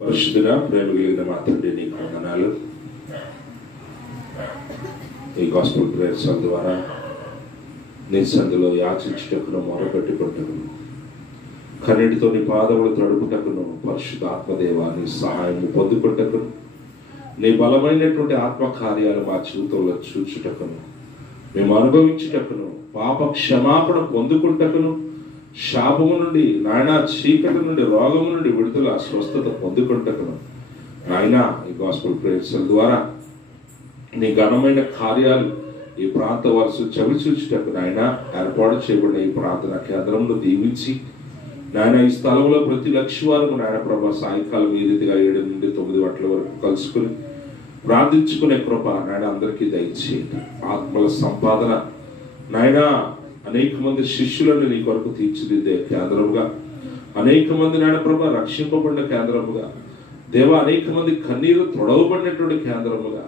పరిశుద్ధుడా, ప్రేమ కలిగిన మా తండ్రి, నీకు వందనాలు. ఈ గాస్పెల్ ప్రేయర్స్ ద్వారా నీ సందులో యాచించుటకును, మొరపెట్టుకుంటకును, కన్నీటితో నీ పాదములు తడుపుటకును, పరిశుద్ధ ఆత్మదేవాన్ని సహాయం పొందుకుంటకును, నీ బలమైనటువంటి ఆత్మకార్యాలు మా జీవితంలో చూచుటకును, మేము అనుభవించుటకును, పాప క్షమాపణ పొందుకుంటకును, శాపము నుండి నాయన, చీకటి నుండి, రోగము నుండి విడుదల, స్వస్థత పొందుకుంటకును నాయన, ఈ గాస్పెల్ ప్రేయర్స్ ద్వారా నీ ఘనమైన కార్యాలు ఈ ప్రాంత వరుస చవిచూచుటకు నాయన ఏర్పాటు చేయబడిన ఈ ప్రార్థన కేంద్రంలో దీవించి నాయన, ఈ స్థలంలో ప్రతి లక్ష్యవారం నాయన ప్రభా సాయంకాలం ఈ రీతిగా 7 నుండి 9 గంటల వరకు కలుసుకుని ప్రార్థించుకునే కృప నాయన అందరికీ దయచేయండి. ఆత్మల సంపాదన నాయన, అనేక మంది శిష్యులను నీ కొరకు తీర్చిదిద్దే కేంద్రముగా, అనేక మంది నాయన ప్రభా రక్షింపబడిన కేంద్రముగా, దేవ అనేక మంది కన్నీరు తొడవబడినటువంటి కేంద్రముగా,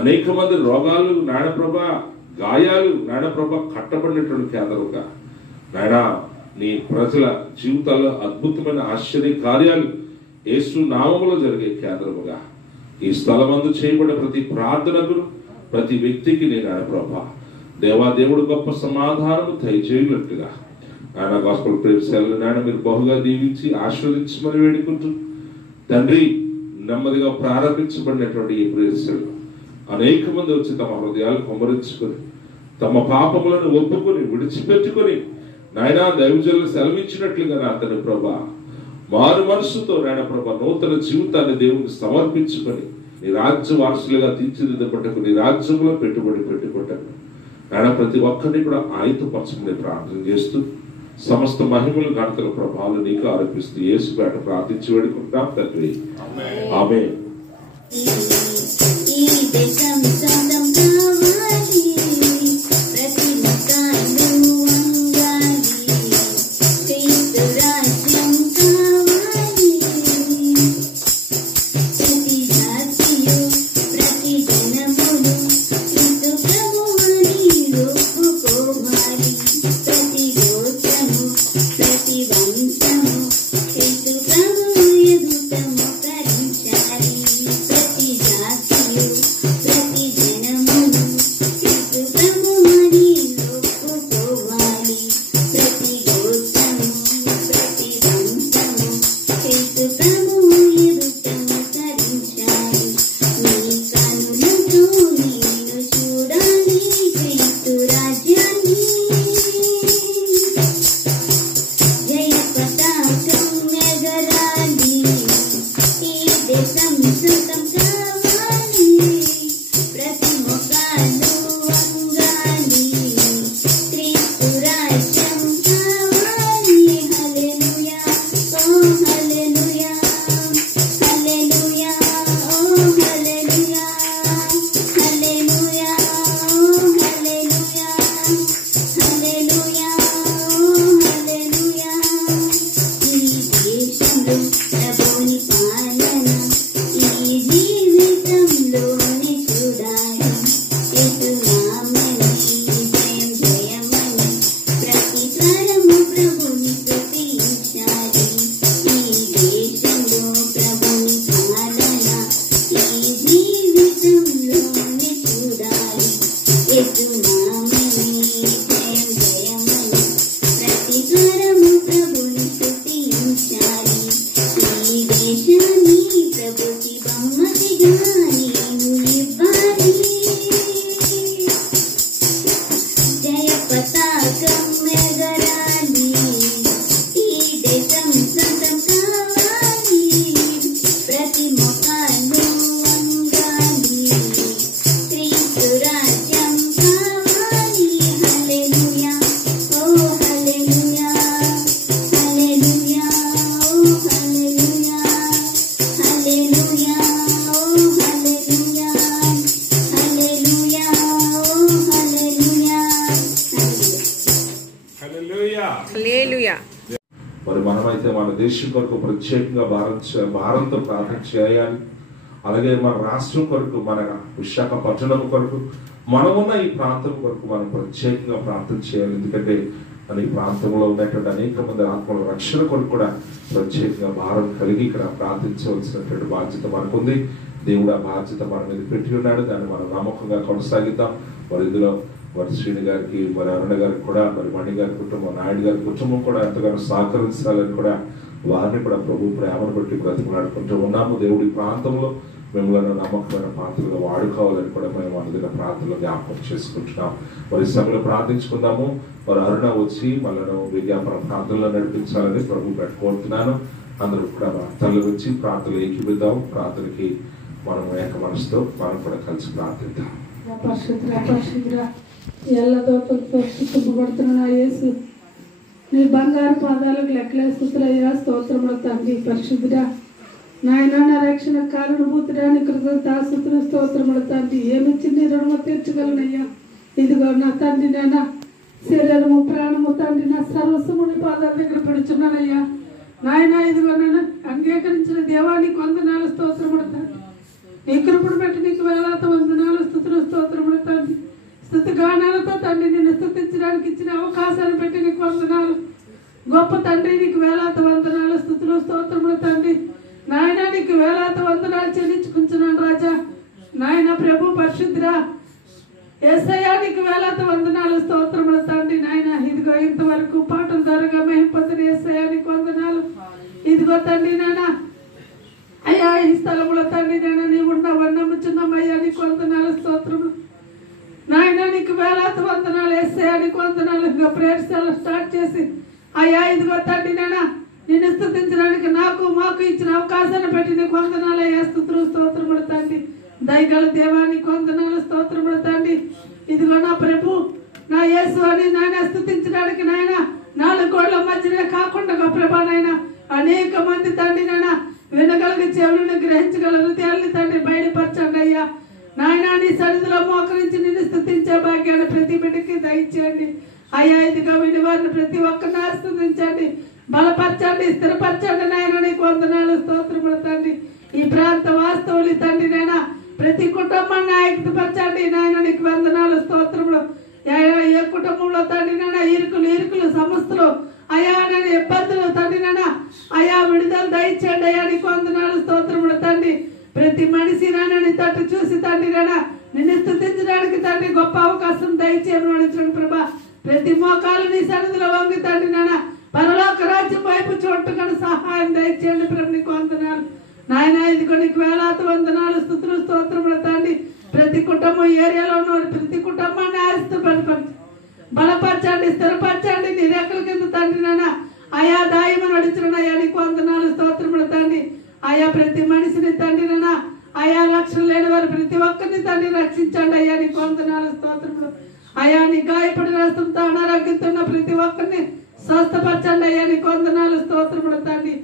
అనేక మంది రోగాలు నాయన ప్రభా, గాయాలు నాయన ప్రభా కట్టబడినటువంటి కేంద్రముగా నాయన, నీ ప్రజల జీవితాల్లో అద్భుతమైన ఆశ్చర్య కార్యాలు యేసు నామములో జరిగే కేంద్రముగా, ఈ స్థలమందు చేయబడిన ప్రతి ప్రార్థనకు, ప్రతి వ్యక్తికి నేను నాయన ప్రభా దేవాదేవుడు గొప్ప సమాధానము దయచేయునట్లుగా ఆయన గాస్పెల్ ప్రేయర్స్ నాయన మీరు బహుగా దీవించి ఆశీర్వదించమని వేడుకుంటూ తండ్రి, నెమ్మదిగా ప్రారంభించబడినటువంటి ఈ ప్రేయర్స్ అనేక మంది వచ్చి తమ హృదయాలు కుమ్మరించుకొని తమ పాపములను ఒప్పుకొని విడిచిపెట్టుకొని నాయన దైవజనులు సెలవించినట్లుగా నా తండ్రి ప్రభా మారు మనసుతో నాయన ప్రభా నూతన జీవితాన్ని దేవునికి సమర్పించుకొని నీ రాజ్య వారసులుగా తీర్చిదిద్దబట్టకు, నీ రాజ్యంలో పెట్టుబడి పెట్టుకుంటాను నాయన, ప్రతి ఒక్కరిని కూడా ఆయుధపరచమని ప్రార్థన చేస్తూ సమస్త మహిమలు, ఘనతల ప్రభావాలు నీకు ఆరోపిస్తూ యేసు పేట ప్రార్థించి వేడుకుంటాం తండ్రి, ఆమేన్. మరి మనమైతే మన దేశం కొరకు ప్రత్యేకంగా భారంతో ప్రార్థన చేయాలి. అలాగే మన రాష్ట్రం కొరకు, మన విశాఖపట్నం కొరకు, మనమున్న ఈ ప్రాంతం కొరకు మనం ప్రత్యేకంగా ప్రార్థన చేయాలి. ఎందుకంటే అని ప్రాంతంలో ఉన్నటువంటి అనేక మంది ఆత్మల రక్షణ కొరకు కూడా ప్రత్యేకంగా భారం కలిగి ఇక్కడ ప్రార్థించవలసినటువంటి బాధ్యత మనకుంది. దేవుడు ఆ బాధ్యత మన మీద పెట్టి ఉన్నాడు. దాన్ని మనం నమ్మకంగా కొనసాగిద్దాం. మరి ఇందులో మరి శ్రీని గారికి, మరి అరుణ గారికి కూడా, మరి మణి గారి కుటుంబం, నాయుడు గారి కుటుంబం కూడా ఎంతగానో సహకరించాలని కూడా వారిని కూడా ప్రభు ప్రేమను బట్టి బ్రతిమలాడుకుంటూ ఉన్నాము. దేవుడి ప్రాంతంలో మిమ్మల్ని నమ్మకమైన పాత్రలుగా వాడుకోవాలని కూడా మేము అనుదిన ప్రార్థనలో జ్ఞాపకం చేసుకుంటున్నాం. మరి సమయంలో ప్రార్థించుకుందాము. మరి అరుణ వచ్చి మనను విజ్ఞాపన ప్రార్థనలో నడిపించాలని ప్రభు పెట్టుకుంటున్నాను. అందరూ కూడా తల్లి వచ్చి ప్రార్థనలు ఏకీపిద్దాం. ప్రార్థనకి మనం ఏక మనసుతో మనం కూడా కలిసి ప్రార్థిద్దాం. ఎల్లదోతలతో స్థుతింపబడుతున్న యేసు, నీ బంగారు పాదాలకు లెక్కలే స్తుతులయ్యా. స్తోత్రములు తండ్రి. పరిశుద్ధుడా నాయన, నా రక్షణ కారణభూతుడా, నీ కృతజ్ఞతాస్తుతులు స్తోత్రములు తండ్రి. ఏమిచ్చి నీ రుణము తీర్చగలనయ్యా. ఇదిగో నా తండ్రి, నా శరీరము ప్రాణము తండ్రి, నా సర్వస్వముని పాదాల దగ్గర పెడుచున్నానయ్యా. నాయన ఇదిగో నన్ను అంగీకరించిన దేవానికి వందనాలు స్తోత్రములు తండ్రి. నీ కృపను బట్టి నీకు వేలాత వందనాలు స్తుతులు స్తోత్రములు తండ్రి. స్తుతి గానాలతో తండ్రి నిన్ను స్తుతించడానికి ఇచ్చిన అవకాశాన్ని బట్టి నీకు వందనాలు. గొప్ప తండ్రి నీకు వేలాత వందనాలు స్తుతులు స్తోత్రములు తండ్రి. నాయన నీకు వేలాత వందనాలు చెల్లించుకుంటున్నాను రాజా. నాయన ప్రభు పరిశుద్ధుడా యేసయ్యా నీకు వేలాత వందనాలు స్తోత్రములు తండ్రి. నాయన ఇదిగో ఇంతవరకు పాటల ద్వారా మేము పొందిన యేసయ్యా నీకు వందనాలు. ఇదిగో తండ్రి నాయన అయ్యా ఈ స్థలంలో తండ్రి నాయన నీ ఉండవని నమ్ముచున్నామయ్యా నీకు వందనాలు స్తోత్రములు. నాయన నీకు వేలాత వందనాలు యేసయ్యా నీకు వందనాలు. ఇదిగో ప్రేయర్స్ స్టార్ట్ చేసి అయ్యా ఇదిగో తండ్రి నాయన నిన్ను స్తుతించడానికి నాకు మాకు ఇచ్చిన అవకాశాన్ని బట్టి నీకు వందనాలు అయ్యా. స్తుతులు స్తోత్రములు తండ్రి. దయగల దేవానికి వందనాలు స్తోత్రములు తండ్రి. ఇదిగో నా ప్రభు నా యేసు అని నాయన స్తుతించడానికి నాయన 4 గోడల మధ్యనే కాకుండా ప్రభా నాయన అనేక మంది తండ్రి నాయన వినగలిగే చెవులను గ్రహించగల హృదయాల్ని తండ్రి బయటపరచండి అయ్యా. నాయన నీ సన్నిధిలో మోకరించి నిన్ను స్తుతించే భాగ్యాన్ని ప్రతి బిడ్డకి దయచేయండి అయ్యా. ఇదిగో విని వారిని ప్రతి ఒక్కరిని ఆస్వాదించండి, బలపరచండి, స్థిరపరచండి నాయన నీకు వందనాలు స్తోత్రములు తండ్రి. ఈ ప్రాంత వాస్తవులు తండ్రి నాయన ప్రతి కుటుంబాన్ని ఐక్యపరచండి నాయన నీకు వందనాలు స్తోత్రములు. ఏ కుటుంబంలో తండ్రి నాయన ఇరుకులు సమస్యలు అయా నేను ఇబ్బందులు తండ్రి నాయన అయా విడుదల దయచేయండి అయ్యా నీకు వందనాలు స్తోత్రములు తండ్రి. ప్రతి మనిషి నాయన నీ తట్టు చూసి తండ్రి నాయన నిన్ను స్తుతించడానికి తండ్రి గొప్ప అవకాశం దయచేయమని అడుగుతున్నాను ప్రభా. ప్రతి మోకాలు నీ సన్నిధిలో వంగి తండ్రి నాయన పరలోక రాజ్యం వైపు చూడటం సహాయం దయచేయండి ప్రభు నీకు వందనాలు నాయన. ఇదిగో నీకు వేలాత వందనాలు స్తుతులు స్తోత్రములు తండ్రి. ప్రతి కుటుంబం ఏరియాలో ఉన్న ప్రతి కుటుంబాన్ని ఆరిస్తూ బలపరచండి, స్థిరపరచండి నీ రెక్కల కింద తండ్రి నాయన అయా దాయమని అడుగుతున్నాను అయ్యా నీకు వందనాలు స్తోత్రములు తండ్రి. అయా ప్రతి మనిషిని తండ్రి నాయన అయా రక్షణ లేని వారు ప్రతి ఒక్కరిని తండ్రి రక్షించండి అయ్యా నీకు వందనాలు స్తోత్రములు. అయా నీ గాయపడిన రక్తంతో అనారోగ్యంతో ఉన్న ప్రతి ఒక్కరిని స్వస్థపరచండి అయ్యా నీకు వందనాలు స్తోత్రములు తండ్రి.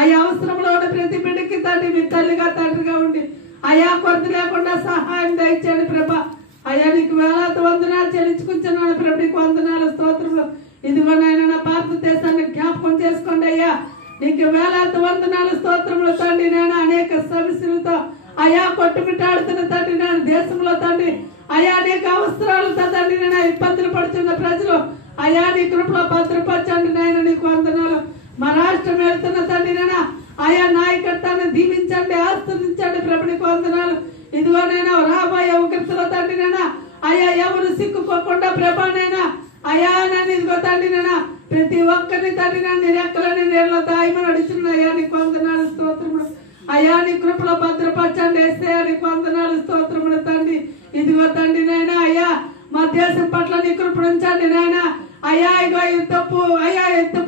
అయా అవసరంలో ఉన్న ప్రతి బిడ్డకి తండ్రి మీ తల్లిగా తండ్రిగా ఉండి అయా కొరత లేకుండా సహాయం దయచేయండి ప్రభా. అయ్యా నీకు వేలాత వందనాలు చెల్లించుకుంటున్నాను ప్రభు నీకు వందనాలు స్తోత్రములు. ఇదిగో నాయన నా భారతదేశాన్ని జ్ఞాపకం చేసుకోండి అయ్యా నీకు వేలాత వందనాలు స్తోత్రములు తండ్రి. నేను అనేక సమస్యలతో అయా కొట్టుమిట్టాడుతున్న తండ్రి నేను దేశంలో తండ్రి అయా అనేక అవసరాలతో తండ్రి నేను ఇబ్బందులు పడుతున్న ప్రజలు అయా నీ కృపలో భద్రపరచండి నాయన నీకు వందనాలు. మా రాష్ట్రం వెళ్తున్న తండ్రి నాయన ఆయా నాయకత్వాన్ని దీవించండి, ఆస్వాదించండి ప్రభు నీకు వందనాలు. ఇదిగో నేను రాబోయే ఉగ్రతలో తండ్రి నాయన అయా ఎవరు సిక్కుకోకుండా ప్రభానైనా అయా నన్ను ఇదిగో తండ్రి నాయన ప్రతి ఒక్కరిని తండ్రి నన్ను రెక్కలని నీళ్ళలో దాయమని అడుగుతున్నా అయ్యా నీకు వందనాలు స్తోత్రములు. అయా నీ కృపలో భద్రపరచండి వేస్తే నీకు వందనాలు స్తోత్రములు తండ్రి. ఇదిగో తండ్రి నాయన అయ్యా మా దేశం పట్ల నీ కృప ఉంచండి నాయన. అయా ఇగో యుద్ధ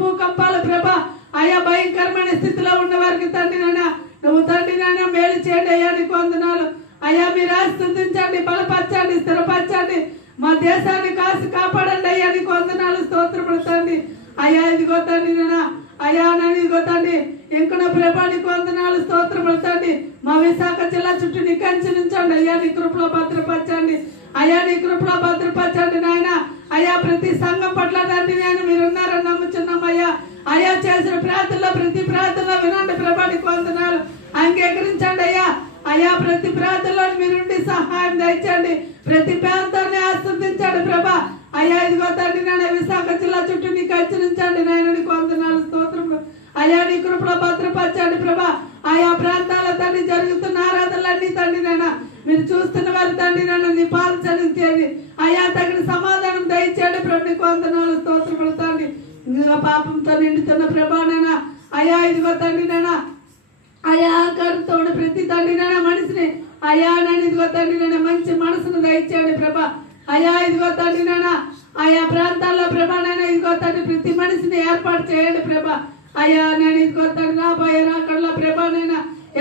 భూకంపాల ప్రభ అయా భయంకరమైన స్థితిలో ఉన్న వారికి తండ్రి నాయన నువ్వు తండ్రి నాయన మేలు చేయండి అయ్యా నీకు వందనాలు. అయ్యా మీరు ఆస్వాదించండి, బలపరచండి, స్థిరపరచండి, మా దేశాన్ని కాపాడండి అయ్యా నీకు వందనాలు స్తోత్రములు తండ్రి. అయ్యా ఇదిగో తండ్రి నాయన అయ్యా నన్ను ఇదిగో తండ్రి ఇంకనో ప్రభా నీకు వందనాలు స్తోత్రములు తండ్రి. మా విశాఖ జిల్లా చుట్టూ నీ కంచి నుంచండి అయ్యా నీ కృపలో భద్రపరచండి అయ్యా నీ కృపలో భద్రపరచండి నాయన. అయ్యా ప్రతి సంఘం పట్ల తండ్రి నేను మీరున్నారని నమ్ముచున్నాం అయ్యా. అయ్యా చేసిన ప్రార్థనలో ప్రతి ప్రార్థనలో వినండి ప్రభా నీకు వందనాలు అంగీకరించండి అయ్యా. అయ్యా ప్రతి ప్రార్థనలో మీరుండి సహాయం దయచండి, ప్రతి ప్రాంతాన్ని ఆస్వాదించండి ప్రభా. అయ్యా ఇదిగో తండ్రి నాయన విశాఖ జిల్లా చుట్టూ నీ కంచె నుంచండి నాయన నీకు వందనాలు స్తోత్రములు. అయ్యా నీ కృపలో భద్రపరచండి ప్రభా. ఆయా ప్రాంతాల తండ్రి జరుగుతున్న ఆరాధనలన్నీ తండ్రి నాయన మీరు చూస్తున్న వారు తండ్రి నాయన నీ పాల్చండి. అయ్యా తగిన సమాధానం దయచేయండి ప్రభు. నీకు వందనాలు స్తోత్రములు తండ్రి. పాపంతో నిండుతున్న ప్రభా నాయన అయ్యా ఇదిగో తండ్రి నాయన అయా ఆకారంతో ప్రతి తండ్రి నాయన మనిషిని అయా నేను ఇదిగో తండ్రి నాయన మంచి మనసును దయచేయండి ప్రభా. అయా ఇదిగో తండ్రి నాయన ఆయా ప్రాంతాల్లో ప్రభా నాయన ఇదిగో తండ్రి ప్రతి మనిషిని ఏర్పాటు చేయండి ప్రభా. అయ్యా నేను ఇదిగో తండ్రి రాబోయే రాకడలో ప్రభా నాయన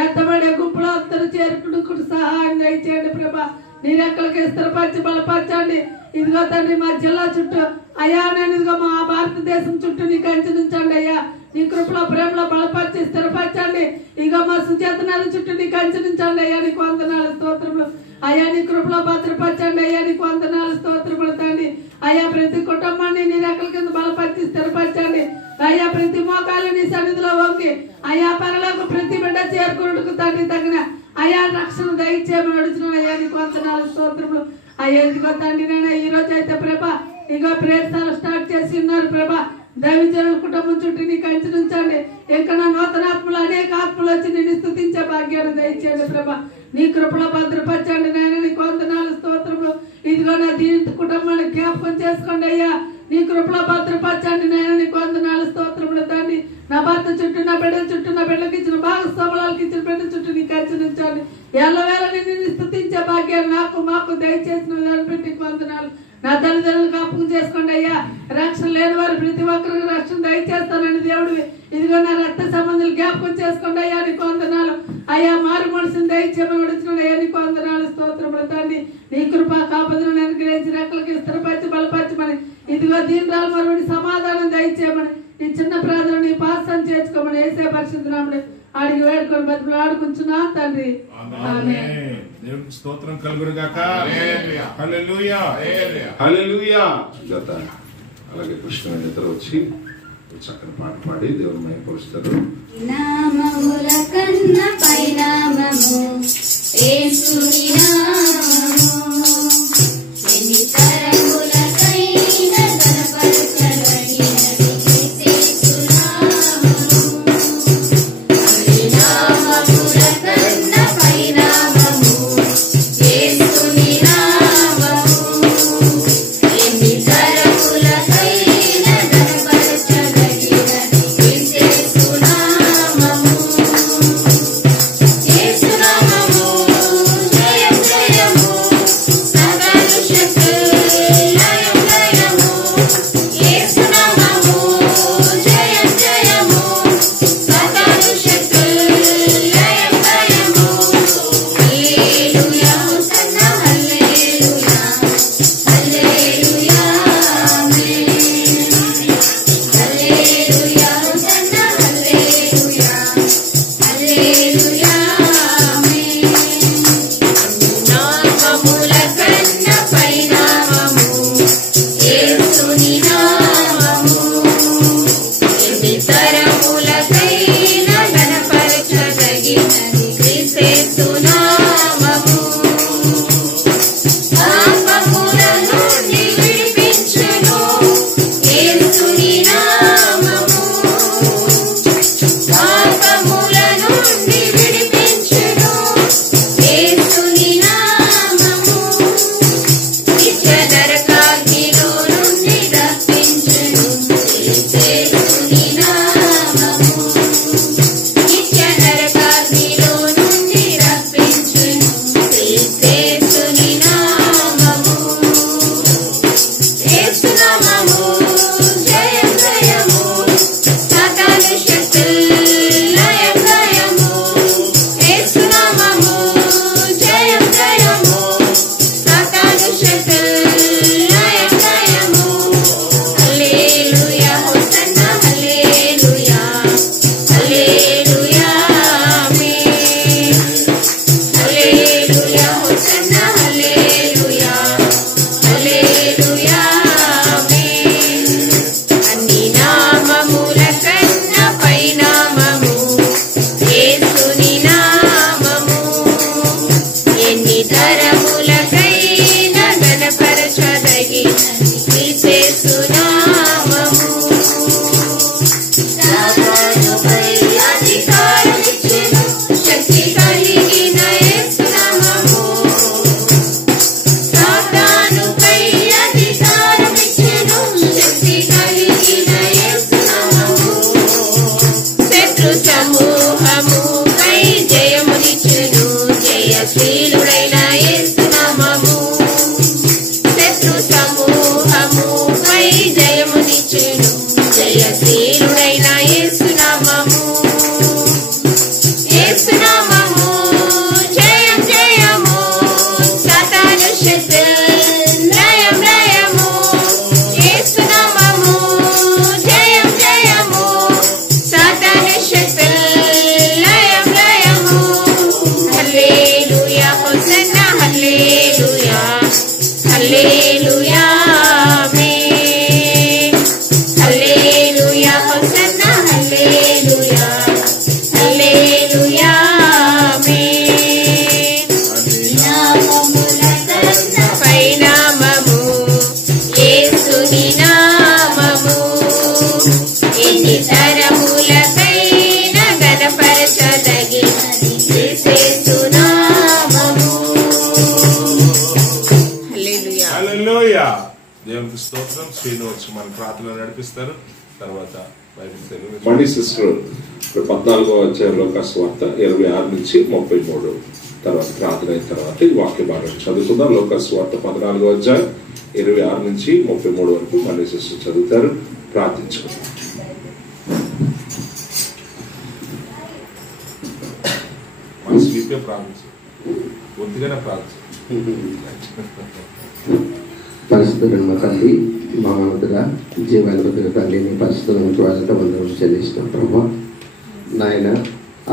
ఎత్తబడే గుంపులో అందరూ చేరుకుడుకు సహాయం దయచేయండి ప్రభా. నీ రెక్కలకి స్థిరపరిచి బలపరచండి. ఇదిగో తండ్రి మా జిల్లా చుట్టూ అయ్యా నేను ఇదిగో మా భారతదేశం చుట్టూ నీ కంచె నుంచండి అయ్యా. నీ కృపలో ప్రేమలో బలపరిచి స్థిరపరచండి. ఇగో మా సుచేతనాల చుట్టూ నీ కంచె నుంచండి అయ్యా. నీకు వందనాలు స్తోత్రములు. అయ్యా నీ కృపలో భద్రపరచండి అయ్యా. నీకు వందనాలు స్తోత్రములు తండ్రి. అయ్యా ప్రతి కుటుంబాన్ని నీ రెక్కల కింద బలపరిచి స్థిరపరచండి అయ్యా. ప్రతి మోకాలు నీ సన్నిధిలో వంగి అయ్యా పరలోక ప్రతి బిడ్డ చేరుకున్నట్టుకు తండ్రి తగిన అయ్యా రక్షణ దయచేయమని అడుగుతున్నాను అయ్యా. నీకు వందనాలు స్తోత్రములు. అయ్యా ఇదిగో తండ్రి నాయన ఈ రోజు అయితే ప్రభా ఇగో ప్రేయర్సాలు స్టార్ట్ చేసి ఉన్నారు ప్రభా. దైవజనుల కుటుంబం చుట్టూ నీ కంచె నుంచండి. ఇంకా నూతన ఆత్మలు అనేక ఆత్మలు వచ్చి నేను స్తుతించే భాగ్యాన్ని దయచేయండి ప్రభా. నీ కృపలో భద్రపరచండి నాయన. నీకు వందనాలు స్తోత్రములు. ఇదిగో నా దీని కుటుంబాన్ని జ్ఞాపకం చేసుకోండి అయ్యా. నీ కృపలో భద్రపరచండి నాయన. నీకు వందనాలు స్తోత్రములు తండ్రి. నా భర్త చుట్టూ నా బిడ్డల చుట్టూ నా బిడ్డలకు ఇచ్చిన భాగస్వాములకు ఇచ్చిన బిడ్డ చుట్టూ నీ కంచె నుంచండి. ఎల్లవేళ నిన్ను స్తుతించే భాగ్యాన్ని నాకు మాకు దయచేసిన దాన్ని బట్టి నీకు వందనాలు. నా తల్లిదండ్రులు జ్ఞాపకం చేసుకోండి అయ్యా. రక్షణ లేని వారు ప్రతి ఒక్కరికి రక్షణ దయచేస్తానని దేవుడివి. ఇదిగో నా రక్త సంబంధాలు జ్ఞాపకం చేసుకోండి అయ్యా. నీకు వందనాలు అయ్యా. మారు మనసుని దయచేయమని అడుగుతున్నాడు అయ్యా. నీకు వందనాలు స్తోత్రములు తండ్రి. నీ కృపా కాపదలను అనుగ్రహించి రెక్కలకి స్థిరపరిచి బలపరచమని ఇదిగో దీనిరాలు మరువని సమాధానం దయచేయమని ఈ చిన్న ప్రార్థన నీ పాసం చేర్చుకోమని యేసే పరిశుద్ధ నామమున అడిగి వేడుకొని బతుకులు ఆడుకుంటున్నా తండ్రి. ఆమేన్. దేవునికి స్తోత్రం కలుగును గాక. హల్లెలూయా హల్లెలూయా. అలాగే కృష్ణ నిద్ర వచ్చి చక్కని పాట పాడి దేవుని మహిమపరుస్తారు. నామముల కన్న పైనామము యేసుని నామము ఎన్ని తరములకైన కనపరచగలిగినది యేసు నామము. నామముల కన్న పైనామము యేసుని నామము ఎన్ని తరములకైన కనపరచగలిగినది యేసు నామము. యేసు నామము జయం జయము సకల శక్తి లయం లయము. యేసు నామము జయం జయము సకల శక్తి లయం లయము. హల్లెలూయా హోసన్న హల్లెలూయా హల్లెలూయా ఆమేన్. హల్లెలూయా హోసన్న హల్లెలూయా హల్లెలూయా ఆమేన్. నామముల కన్న పైనామము యేసుని నామము ఎన్ని తరములకైన కనపరచగలిగినది క్రీస్తు నామము. పాపముల నుండి విడిపించును యేసుని నామము. పాపముల నుండి విడిపించును యేసుని నామము. నిత్య నరకాగ్నిలో నుండి రక్షించును యేసుని నామము. నిత్య నరకాగ్నిలో నుండి రక్షించును శ్రీను వచ్చి మన ప్రార్థనలో నడిపిస్తారు. తర్వాత మణి సిస్టర్ 14వ అధ్యాయంలో లోకాసువార్త 26 నుంచి 33 తర్వాత ప్రార్థన అయిన తర్వాత ఈ వాక్య భాగం చదువుకుందాం. లోకాసువార్త 14వ అధ్యాయం 26 నుంచి 33 వరకు మణి సిస్టర్ చదువుతారు. ప్రార్థించుకుందాం. మన స్వీపే ప్రార్థించు, ఒత్తిగానే ప్రార్థించు. పరిశుద్ధుడు మా తల్లి, మా మమతుల జీవాధిపతుల తల్లి, నీ పరిశుద్ధులకు వాళ్ళతో వందనం చెల్లిస్తాం ప్రభా. నాయన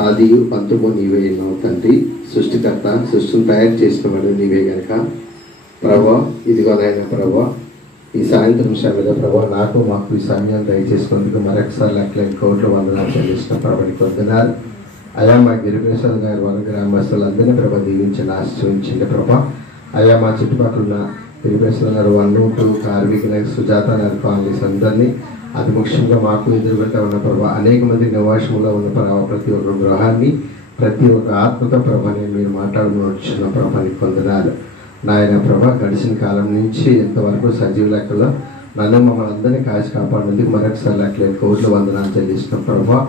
ఆదియు అంతము నీవే ఉన్నావు తండ్రి. సృష్టికర్త, సృష్టిని తయారు చేసిన వాడు నీవే గనక ప్రభా. ఇదిగో నాయన ప్రభా, ఈ సాయంత్రం సమయంలో ప్రభా నాకు మాకు ఈ సమయాన్ని దయచేసినందుకు మరొకసారి లెక్కలేని కోట్ల వందనాలు చెల్లిస్తున్న ప్రభానికి వందనాలు. అయా మా గిరిప్రసాద్ గారి వాళ్ళ గ్రామస్తులందరినీ ప్రభా దీవించండి, ఆశ్రయించండి ప్రభా. అయా మా చుట్టుపక్కల ఉన్న గిరిప్రసాద్ గారు 102 కార్మిక నగర్ సుజాత నగర్ కాలనీస్ అందరినీ, అతి ముఖ్యంగా మాకు ఎదురుగంట ఉన్న ప్రభా అనేక మంది నివాసంలో ఉన్న ప్రభావ ప్రతి ఒక్క గృహాన్ని, ప్రతి ఒక్క ఆత్మతో ప్రభాని మీరు మాట్లాడుతున్న ప్రభానికి వందనాలు. నాయన ప్రభా, గడిచిన కాలం నుంచి ఇంతవరకు సజీవ లెక్కలో నన్ను మమ్మల్ని అందరినీ కాచి కాపాడినందుకు మరొకసారి లెక్కలేదు కోట్ల వందనాలు చెల్లిస్తున్న ప్రభా.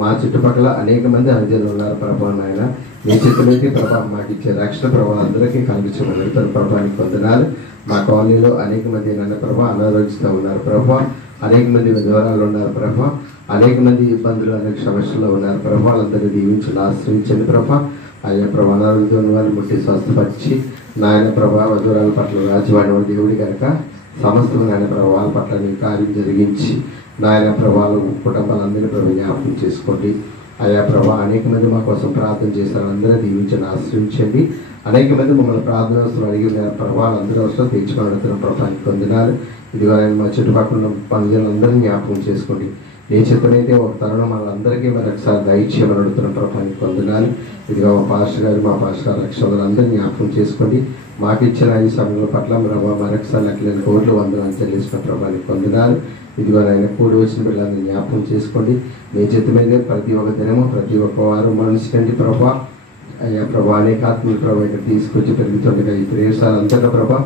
మా చుట్టుపక్కల అనేక మంది అనుజనులు ఉన్నారు ప్రభా. నాయన మీ చేతులైతే ప్రభా మాకు ఇచ్చే రక్షణ ప్రభా అందరికీ కల్పించమని ప్రభానికి వందనాలు. మా కాలనీలో అనేక మంది నన్ను ప్రభా అనారోగ్యంగా ఉన్నారు ప్రభా. అనేక మంది విధవరాలు ఉన్నారు ప్రభా. అనేక మంది ఇబ్బందులు, అనేక సమస్యల్లో ఉన్నారు ప్రభా. వాళ్ళందరినీ దీవించండి, ఆశ్రయించండి ప్రభా. ఆయా ప్రభా అనారోగ్యం ఉన్న వాళ్ళు ముట్టి స్వస్థపరిచి నాయన ప్రభా విధవరాల పట్ల రాజవాడి దేవుడి కనుక సమస్తం నాయన ప్రభావాల పట్ల నీ కార్యం జరిగించి నాయన ప్రభావాలు కుటుంబాలందరినీ ప్రభు జ్ఞాపకం చేసుకోండి. ఆయా ప్రభా అనేక మంది మా కోసం ప్రార్థన చేశారు, అందరూ దీవించండి, ఆశ్రయించండి. అనేక మంది మమ్మల్ని ప్రార్థన వస్తువులు అడిగి ప్రభావాలు అందరూ వస్తూ తెచ్చుకొని అడుగుతున్న ప్రభానికి పొందినారు. ఇదిగో మా చుట్టుపక్కల పనులందరినీ జ్ఞాపకం చేసుకోండి. ఏ చిత్తనైతే ఒక తరుణం వాళ్ళందరికీ మరొకసారి దయచేయమని అడుగుతున్న ప్రభానికి పొందినారు. ఇదిగో మా పాస్టర్ గారు, మా పాస్టర్ గారు రక్షకులందరినీ జ్ఞాపకం చేసుకోండి. మాకు ఇచ్చిన ఈ సమయంలో పట్ల ప్రభావ మరొకసారి లెక్కలేని కోట్లు వందనాలు చెల్లిస్తున్న ప్రభానికి పొందినారు. ఇదిగో ఆయన కూడి వచ్చిన పిల్లల్ని జ్ఞాపకం చేసుకోండి. మీ చేతి మీదే ప్రతి ఒక్క దినము, ప్రతి ఒక్క వారం మనిషికండి ప్రభా. అయ్యా ప్రభా అనేక ఆత్మీయ ప్రభావ ఇక్కడ తీసుకొచ్చి పెరుగుతుండగా ఈ ప్రదేశాలు అంతటా ప్రభా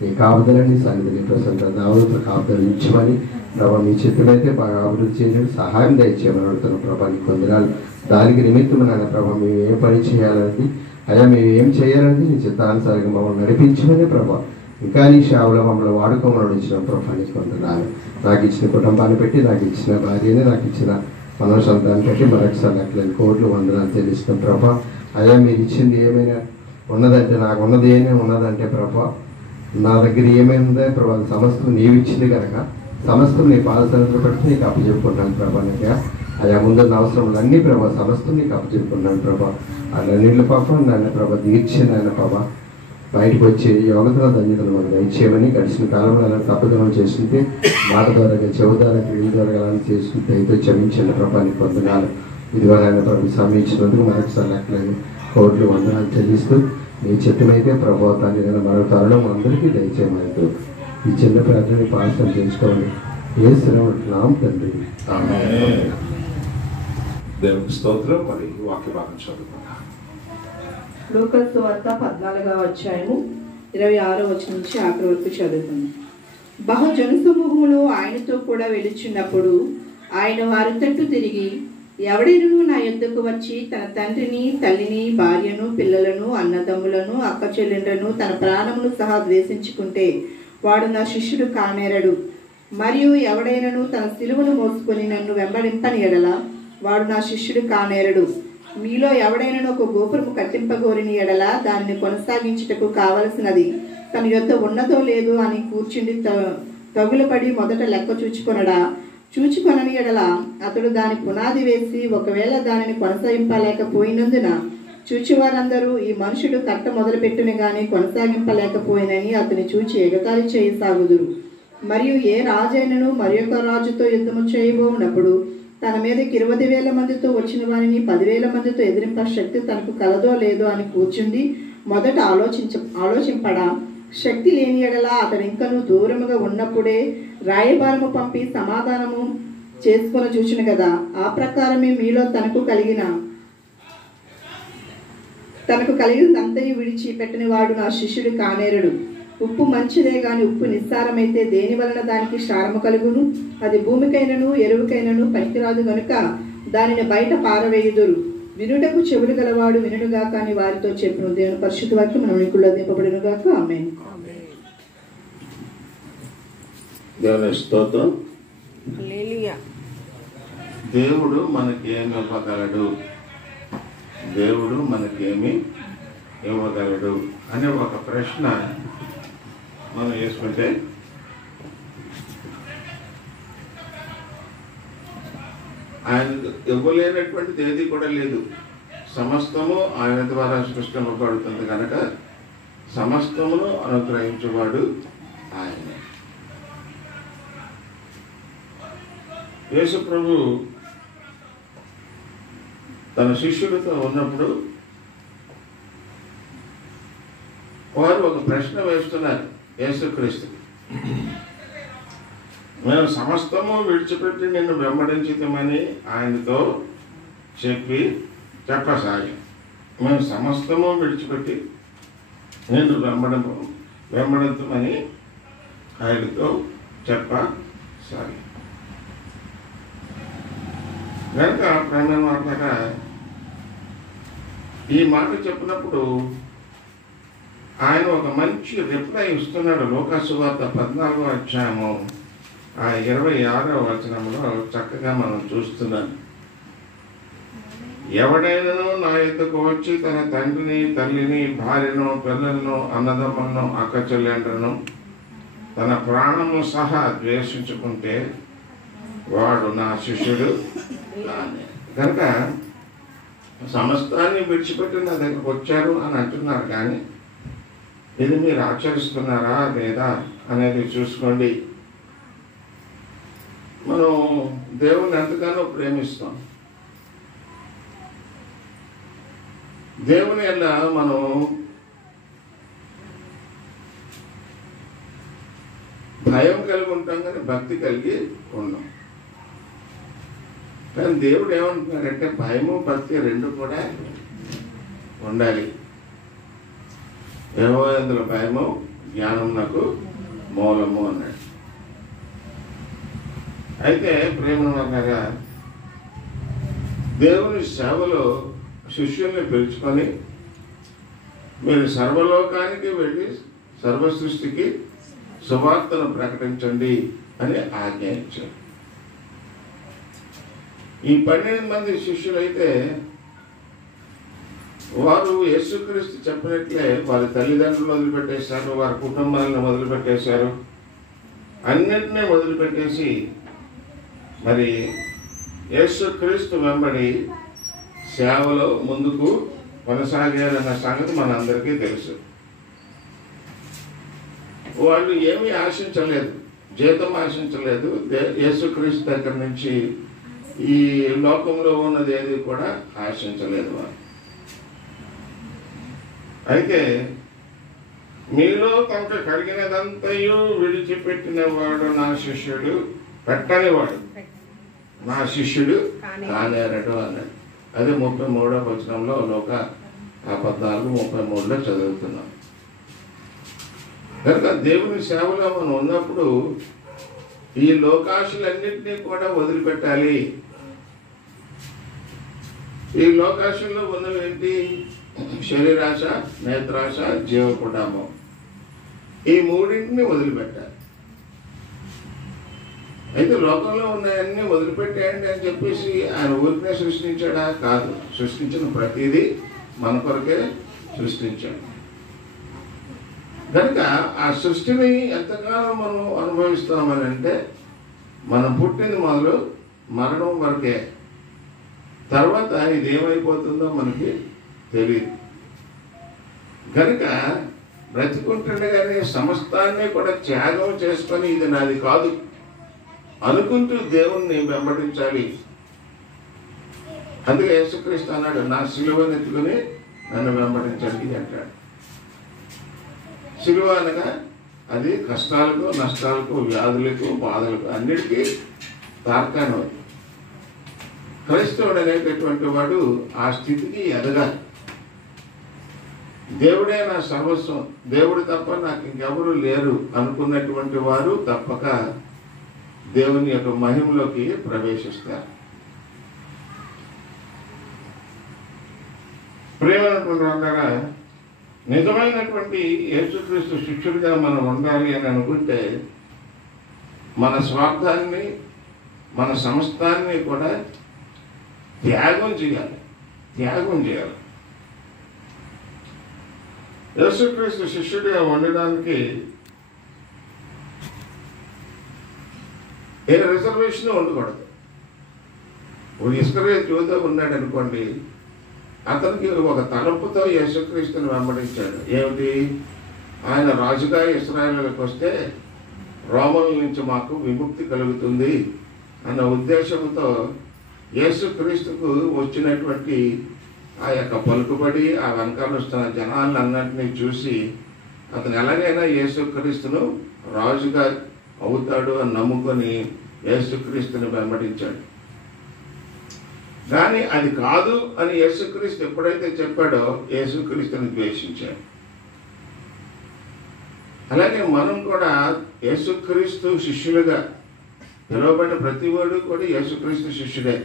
నీ కాపుదలని సన్నిధిని ప్రసంత దావులతో కాపుదలు ఇచ్చమని ప్రభా మీ చేతులైతే బాగా అభివృద్ధి చేయడం సహాయం దయచేయమని అడుగుతున్న ప్రభానికి వందనాలు. దానికి నిమిత్తం నాయన ప్రభా మేము ఏ పని చేయాలని, అయ్యా మేము ఏం చేయాలని నీ చిత్తానుసారంగా మమ్మల్ని నడిపించమని ప్రభా ఇంకా నీ సేవలో మమ్మల్ని వాడుకోమని ఇచ్చిన ప్రభానికి వందనాలు. నాకు ఇచ్చిన కుటుంబాన్ని పెట్టి, నాకు ఇచ్చిన భార్యని, నాకు ఇచ్చిన మన సొంతాన్ని పెట్టి మరొకసారి లెక్కలేని కోట్లు వందనాలు చెల్లిస్తున్న ప్రభా. అయ్యా మీరు ఇచ్చింది ఏమైనా ఉన్నదంటే, నాకు ఉన్నది ఏమైనా ఉన్నదంటే ప్రభా నా దగ్గర ఏమైందో ప్రభా సమస్తం నీవు ఇచ్చింది కనుక సమస్తం నీ పాదసరలు పెట్టి నీకు అప్పచెప్పుకున్నాను ప్రభానికి. అయ్యా ముందున్న అవసరములన్నీ ప్రభా సమస్తం నీకు అప్పచెప్పుకున్నాను ప్రభా. అలా నీళ్ళు పాపం నన్ను ప్రభా తీర్చి నాయన ప్రభా బయటకు వచ్చి యోగతల ధన్యతలు మనం దయచేయమని. గడిచిన కాలంలో అలా తప్పుదనం చేస్తుంటే మాట ద్వారా, చెవు ద్వారా, క్రియల ద్వారా అలా చేస్తుంటే అయితే క్షమించండి ప్రభానికి వందనాలు. ఇదిగో ఆయన ప్రభు సమీక్షించినందుకు మరొకసారి లెక్కలేదు కోట్లు వందనాలు చెల్లిస్తూ మీ చిత్తమైతే ప్రభావాన్ని నేను మరో తరుణం అందరికీ దయచేయమంటూ ఈ చిన్న ప్రార్థనని పాఠం చేసుకోండి. ఏ శ్రమ తండ్రి. దేవునికి స్తోత్రం. మరి వాక్య భాగం చదువుకుందాం. లూకాసు వార్త 14వ అధ్యాయము 26వ వచనం నుంచి ఆఖరి వరకు చదువుకుందాం. బహు జనసమూహములు ఆయనతో కూడా వెలుచున్నప్పుడు ఆయన వారి తట్టు తిరిగి, ఎవడైనను నా యొద్దకు వచ్చి తన తండ్రిని, తల్లిని, భార్యను, పిల్లలను, అన్నదమ్ములను, అక్క చెల్లెండ్లను, తన ప్రాణమును సహా ద్వేషించుకుంటే వాడు నా శిష్యుడు కానేరడు. మరియు ఎవడైనను తన సిలువను మోసుకొని నన్ను వెంబడింపని ఎడల వాడు నా శిష్యుడు కానేరడు. మీలో ఎవడైనా ఒక గోపురము కట్టింపగోరిని ఎడల దానిని కొనసాగించుటకు కావలసినది తన యొద్ద ఉన్నదో లేదో అని కూర్చుండి తగులుపడి మొదట లెక్క చూచుకొనడా? చూచుకొనని ఎడల అతడు దాని పునాది వేసి ఒకవేళ దానిని కొనసాగింపలేకపోయినందున చూచివారందరూ ఈ మనుషుడు కట్ట మొదలుపెట్టుని గాని కొనసాగింపలేకపోయినని అతని చూచి ఎగతాళి చేయసాగుదురు. మరియు ఏ రాజైనను మరి ఒక రాజుతో యుద్ధము చేయబోనప్పుడు తన మీదకి 20,000 మందితో వచ్చిన వారిని 10,000 మందితో ఎదిరింప శక్తి తనకు కలదో లేదో అని కూర్చుండి మొదట ఆలోచింపడా? శక్తి లేని ఎడల అతడు ఇంకనూ దూరముగా ఉన్నప్పుడే రాయబారము పంపి సమాధానము చేసుకొని చూచును కదా. ఆ ప్రకారమే మీలో తనకు కలిగినంతయు విడిచి పెట్టిన వాడు నా శిష్యుడు కానేరుడు. ఉప్పు మంచిదే గాని ఉప్పు నిస్సారమైతే దేని వలన దానికి క్షారము కలుగును? అది భూమికైనను ఎరువుకైనను పనికిరాదు గనుక దానిని బయట పారవేయుదురు. వినుటకు చెవులు గలవాడు వినుడుగా కానీ వారితో చెప్పును. దేవుని పరిశుద్ధ వాక్యం మన వినికుల్లో దింపబడును గాక. ఆమేన్. దేవుని స్తోత్రం. హల్లెలూయా. దేవుడు మనకేమి ఇవ్వగలడు, దేవుడు మనకేమి ఇవ్వగలడు అనే ఒక ప్రశ్న మనం వేసుకుంటే ఆయన ఇవ్వలేనటువంటిది ఏది కూడా లేదు. సమస్తము ఆయన ద్వారా సృష్టింపబడుతుంది కనుక సమస్తమును అనుగ్రహించేవాడు ఆయన. యేసు ప్రభు తన శిష్యులతో ఉన్నప్పుడు వారు ఒక ప్రశ్న వేస్తున్నారు యేసుక్రీస్తుకి. మేము సమస్తము విడిచిపెట్టి నిన్ను వెంబడించుతామని ఆయనతో చెప్పసాగి. మేము సమస్తము విడిచిపెట్టి నిన్ను వెంబడించమని ఆయనతో చెప్పసాగి. కనుక ప్రేమ మాట ఈ మాట చెప్పినప్పుడు ఆయన ఒక మంచి రిప్లై ఇస్తున్నాడు. లూకాసు సువార్త 14వ అధ్యాయము 26వ వచనంలో చక్కగా మనం చూస్తున్నాం. ఎవడైనాను నా యొద్దకు వచ్చి తన తండ్రిని, తల్లిని, భార్యను, పిల్లలను, అన్నదమ్ములను, అక్క చెల్లెండ్లను, తన ప్రాణము సహా ద్వేషించుకుంటే వాడు నా శిష్యుడు కానే. కనుక సమస్తాన్ని విడిచిపెట్టి నా దగ్గరకు వచ్చారు అని అంటున్నారు, కానీ ఇది మీరు ఆచరిస్తున్నారా లేదా అనేది చూసుకోండి. మనం దేవుని ఎంతగానో ప్రేమిస్తాం. దేవుని వల్ల మనం భయం కలిగి ఉంటాం, కానీ భక్తి కలిగి ఉన్నాం. కానీ దేవుడు ఏమంటున్నాడంటే భయము భక్తి రెండు కూడా ఉండాలి. ఏమో అందులో భయము జ్ఞానం నాకు మూలము అన్నాడు. అయితే ప్రేమగా దేవుని సేవలో శిష్యుల్ని పిలుచుకొని మీరు సర్వలోకానికి వెళ్ళి సర్వ సృష్టికి సువార్తను ప్రకటించండి అని ఆజ్ఞ ఇచ్చారు. ఈ 12 మంది శిష్యులైతే వారు యేసుక్రీస్తు చెప్పినట్లే వారి తల్లిదండ్రులు వదిలిపెట్టేశారు, వారి కుటుంబాలను వదిలిపెట్టేశారు, అన్నింటినీ వదిలిపెట్టేసి మరి యేసుక్రీస్తు వెంబడి సేవలో ముందుకు కొనసాగారన్న సంగతి మనందరికీ తెలుసు. వాళ్ళు ఏమీ ఆశించలేదు, జీతం ఆశించలేదు. యేసుక్రీస్తు దగ్గర నుంచి ఈ లోకంలో ఉన్నది ఏది కూడా ఆశించలేదు వారు. అయితే మీలో తనకు కలిగినదంతయు విడిచిపెట్టిన వాడు నా శిష్యుడు, పెట్టని వాడు నా శిష్యుడు కానేరడు అన్నాడు. అదే 33వ వచనంలో లూకా 14:33లో చదువుతున్నాం. కనుక దేవుని సేవలో మనం ఉన్నప్పుడు ఈ లోకాశులన్నింటినీ కూడా వదిలిపెట్టాలి. ఈ లోకాశుల్లో ఉన్నవేంటి? శరీరాశ, నేత్రాశ, జీవకుటామం. ఈ మూడింటిని వదిలిపెట్టాలి. అయితే లోకంలో ఉన్నాయన్నీ వదిలిపెట్టేయండి అని చెప్పేసి ఆయన ఊరినే సృష్టించాడా? కాదు. సృష్టించిన ప్రతిదీ మన కొరకే సృష్టించాడు. కనుక ఆ సృష్టిని ఎంతకాలం మనం అనుభవిస్తామని అంటే మనం పుట్టింది మొదలు మరణం వరకే. తర్వాత ఇది ఏమైపోతుందో మనకి తెలియదు. కనుక బ్రతికుంటుండగానే సమస్తాన్ని కూడా త్యాగం చేసుకొని ఇది నాది కాదు అనుకుంటూ దేవుణ్ణి వెంబడించాలి. అందుకే యేసుక్రీస్తు అన్నాడు, నా సిలువను ఎత్తుకుని నన్ను వెంబడించండి అంటాడు. సిలువ అనగా అది కష్టాలకు, నష్టాలకు, వ్యాధులకు, బాధలకు అన్నిటికీ తార్కాణం. క్రైస్తవుడు అనేటటువంటి వాడు ఆ స్థితికి ఎదగాలి. దేవుడే నా సర్వస్వం, దేవుడు తప్ప నాకు ఇంకెవరు లేరు అనుకున్నటువంటి వారు తప్పక దేవుని యొక్క మహిమలోకి ప్రవేశిస్తారు. ప్రేమైనటువంటి వాళ్ళరా, నిజమైనటువంటి యేసుక్రీస్తు శిష్యుడిగా మనం ఉండాలి అని అనుకుంటే మన స్వార్థాన్ని, మన సమస్తాన్ని కూడా త్యాగం చేయాలి. యేసుక్రీస్తు శిష్యుడిగా ఉండడానికి ఏ రిజర్వేషన్ ఉండకూడదు. ఒక ఇస్కరియోతు యూదా ఉన్నాడు అనుకోండి, అతనికి ఒక తలంపుతో యేసుక్రీస్తుని వెంబడించాడు. ఏమిటి? ఆయన రాజుగా ఇశ్రాయేలుకి వస్తే రోమల నుంచి మాకు విముక్తి కలుగుతుంది అన్న ఉద్దేశంతో యేసుక్రీస్తుకు వచ్చినటువంటి ఆ యొక్క పలుకుబడి, ఆ వెనకాల వస్తున్న జనాలన్నింటినీ చూసి అతను ఎలాగైనా యేసుక్రీస్తును రాజుగా అవుతాడు అని నమ్ముకొని యేసుక్రీస్తుని వెంబడించాడు. కానీ అది కాదు అని యేసుక్రీస్తు ఎప్పుడైతే చెప్పాడో యేసుక్రీస్తుని ద్వేషించాడు. అలాగే మనం కూడా యేసుక్రీస్తు శిష్యులుగా పిలువబడిన ప్రతి వాడు కూడా యేసుక్రీస్తు శిష్యుడే.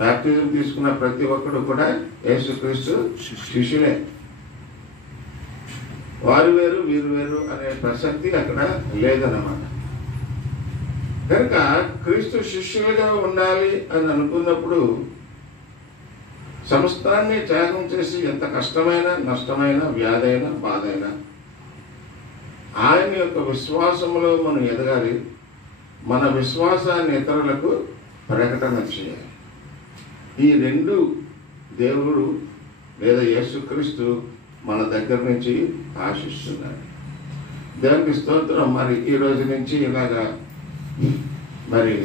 బాప్టిజం తీసుకున్న ప్రతి ఒక్కడు కూడా యేసుక్రీస్తు శిష్యులే. వారు వేరు వీరు వేరు అనే ప్రసక్తి అక్కడ లేదన్నమాట. కనుక క్రీస్తు శిష్యులుగా ఉండాలి అని అనుకున్నప్పుడు సమస్తాన్ని త్యాగం చేసి ఎంత కష్టమైన, నష్టమైన, వ్యాధైన, బాధైన ఆయన యొక్క విశ్వాసంలో మనం ఎదగాలి. మన విశ్వాసాన్ని ఇతరులకు ప్రకటన చేయాలి. ఈ రెండు దేవుడు లేదా యేసుక్రీస్తు మన దగ్గర నుంచి ఆశిస్తున్నాడు. దేవునికి స్తోత్రం. మరి ఈ రోజు నుంచి ఇలాగా మరి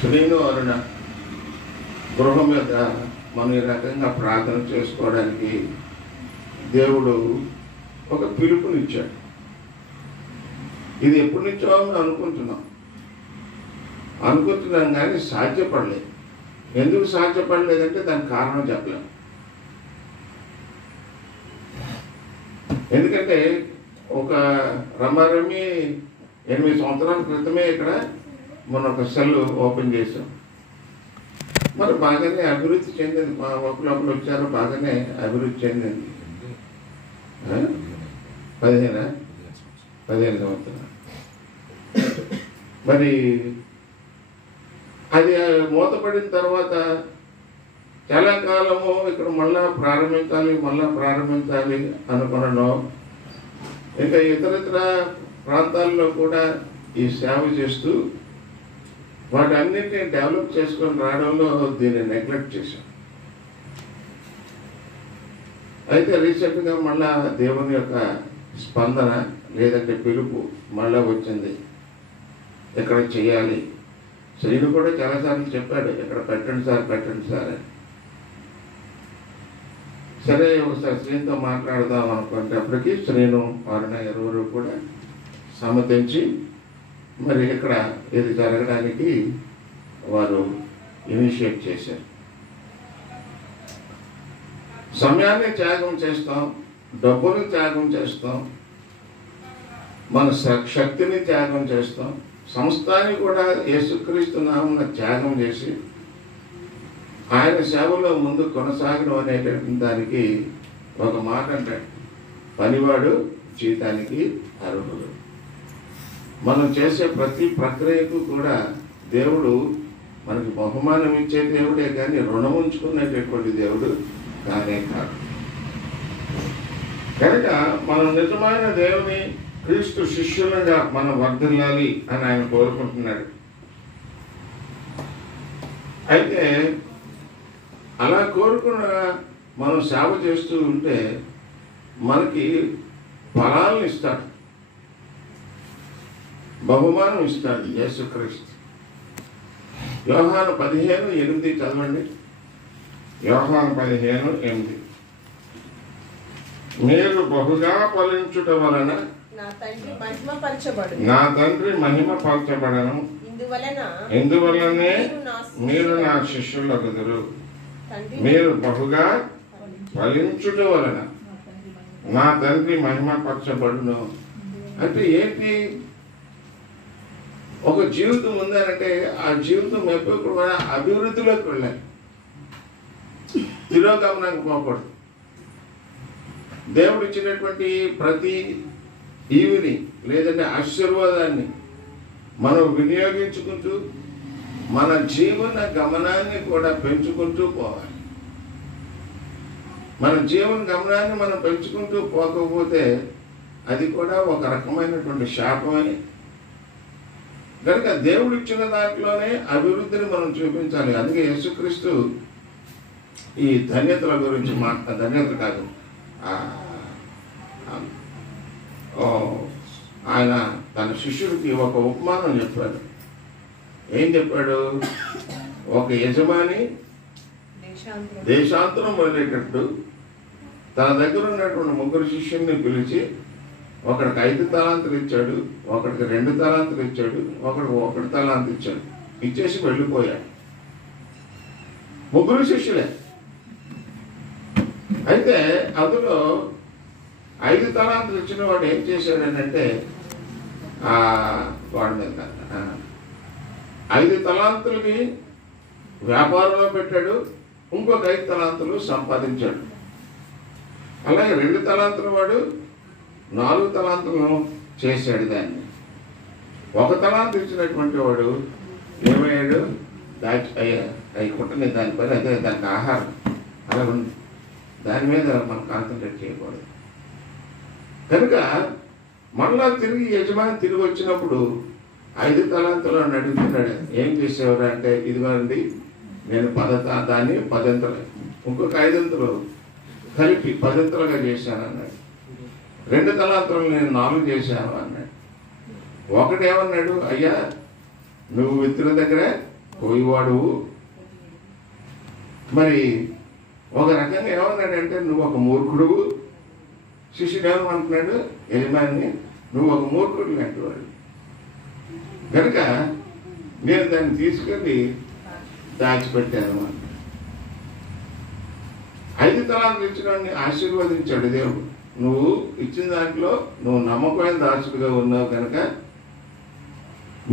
శ్రీను అరుణ గృహం మీద మనం ఈ రకంగా ప్రార్థన చేసుకోవడానికి దేవుడు ఒక పిలుపునిచ్చాడు. ఇది ఎప్పటి నుంచో అనుకుంటున్నాం కానీ సాధ్యపడలేదు. ఎందుకు సాధ్యపడలేదంటే దానికి కారణం చెప్పలేము. ఎందుకంటే ఒక రమారమి 8 సంవత్సరాల క్రితమే ఇక్కడ మనం ఒక సెల్ ఓపెన్ చేసాం. మరి బాగానే అభివృద్ధి చెందింది. ఒకరు వచ్చారు, బాగానే అభివృద్ధి చెందింది. 15 సంవత్సరాలు. మరి అది మూతపడిన తర్వాత చాలా కాలము ఇక్కడ మళ్ళా ప్రారంభించాలి అనుకున్నాను. ఇంకా ఇతర ప్రాంతాల్లో కూడా ఈ సేవ చేస్తూ వాటన్నిటిని డెవలప్ చేసుకొని రావడంలో దీన్ని నెగ్లెక్ట్ చేశాం. అయితే రీసెంట్గా మళ్ళా దేవుని యొక్క స్పందన లేదంటే పిలుపు మళ్ళా వచ్చింది. ఇక్కడ చేయాలి. శ్రీను కూడా చాలాసార్లు చెప్పాడు, ఇక్కడ పెట్టండి సార్ అని. సరే ఒకసారి శ్రీనుతో మాట్లాడదాం అనుకునేటప్పటికీ శ్రీను వారిన ఇరువురు కూడా సమ్మతించి మరి ఇక్కడ ఇది జరగడానికి వారు ఇనిషియేట్ చేశారు. సమయాన్ని త్యాగం చేస్తాం, డబ్బుని త్యాగం చేస్తాం, మన శక్తిని త్యాగం చేస్తాం, సంస్థాన్ని కూడా యేసుక్రీస్తు నామమున త్యాగం చేసి ఆయన సేవలో ముందు కొనసాగడం అనేటువంటి దానికి ఒక మాట అంటాడు, పనివాడు జీతానికి అర్హుడు. మనం చేసే ప్రతి ప్రక్రియకు కూడా దేవుడు మనకి బహుమానం ఇచ్చే దేవుడే కానీ రుణం ఉంచుకునేటటువంటి దేవుడు కానే కాదు. కనుక మనం నిజమైన దేవుని క్రీస్తు శిష్యులుగా మనం వర్ధిల్లాలి అని ఆయన కోరుకుంటున్నాడు. అయితే అలా కోరుకున్న మనం సేవ చేస్తూ ఉంటే మనకి ఫలాలను ఇస్తాడు, బహుమానం ఇస్తాడు యేసుక్రీస్తు. యోహాను 15:8 చదవండి. యోహాను 15:8. మీరు బహుగా ఫలించుట వలన నా తండ్రి మహిమపరచబడు నా తండ్రి మహిమపరచబడను. ఇందువలనే మీరు నా శిష్యులగుదురు. మీరు బహుగా ఫలించుట వలన నా తండ్రి మహిమపరచబడును. అంటే ఏంటి? ఒక జీవితం ఉందనంటే ఆ జీవితం ఎప్పుడు కూడా అభివృద్ధిలోకి వెళ్ళాలి, తిరోగమనానికి పోకూడదు. దేవుడు ఇచ్చినటువంటి ప్రతి ఈవిని లేదంటే ఆశీర్వాదాన్ని మనం వినియోగించుకుంటూ మన జీవన గమనాన్ని కూడా పెంచుకుంటూ పోవాలి. మన జీవన గమనాన్ని మనం పెంచుకుంటూ పోకపోతే అది కూడా ఒక రకమైనటువంటి శాపమే. కనుక దేవుడు ఇచ్చిన దాంట్లోనే అభివృద్ధిని మనం చూపించాలి. అందుకే యేసుక్రీస్తు ఈ ధన్యతల గురించి ధన్యత కాదు, ఆయన తన శిష్యుడికి ఒక ఉపమానం చెప్పాడు. ఏం చెప్పాడు? ఒక యజమాని దేశాంతరం వెళ్ళేటట్టు తన దగ్గర ఉన్నటువంటి 3 శిష్యుల్ని పిలిచి ఒకడికి 5 తలాంతులు ఇచ్చాడు, ఒకడికి 2 తలాంతులు ఇచ్చాడు, ఒకడికి 1 తలాంతు ఇచ్చాడు. ఇచ్చేసి వెళ్ళిపోయాడు. 3 శిష్యులే. అయితే అందులో 5 తలాంతులు ఇచ్చిన వాడు ఏం చేశాడనంటే వాడి మీద 5 తలాంతులకి వ్యాపారంలో పెట్టాడు, ఇంకొక 5 తలాంతులు సంపాదించాడు. అలాగే 2 తలాంతుల వాడు 4 తలాంతులను చేశాడు. దాన్ని 1 తలాంతు ఇచ్చినటువంటి వాడు ఏమయ్యాడు? అవి కుట్టని దానిపైన అదే దానికి ఆహారం అలా ఉంది, దాని మీద మనం కాన్సన్ట్రేట్ చేయకూడదు. కనుక మళ్ళా తిరిగి యజమాని తిరిగి వచ్చినప్పుడు 5 తలాంతులు అని అడుగుతున్నాడు. ఏం చేసేవారు అంటే, ఇదిగోండి నేను దాన్ని 10 ఇంకొక 5 కలిపి 10 చేశాను అన్నాడు. 2 తలాంతులు నేను 4 చేశాను అన్నాడు. ఒకటేమన్నాడు? అయ్యా నువ్వు విత్తుల దగ్గర పోయివాడు. మరి ఒక రకంగా ఏమన్నాడంటే, నువ్వు ఒక మూర్ఖుడు. శిష్యుడు ఏమంటున్నాడు? యజమాని నువ్వు ఒక మూర్ఖుడు లాంటి వాడు. కనుక నేను దాన్ని తీసుకెళ్ళి దాచిపెట్టాను అన్న. 5 తలాంతులు ఇచ్చిన వాడిని ఆశీర్వదించాడు దేవుడు. నువ్వు ఇచ్చిన దాంట్లో నువ్వు నమ్మకమైన దాసుడుగా ఉన్నావు కనుక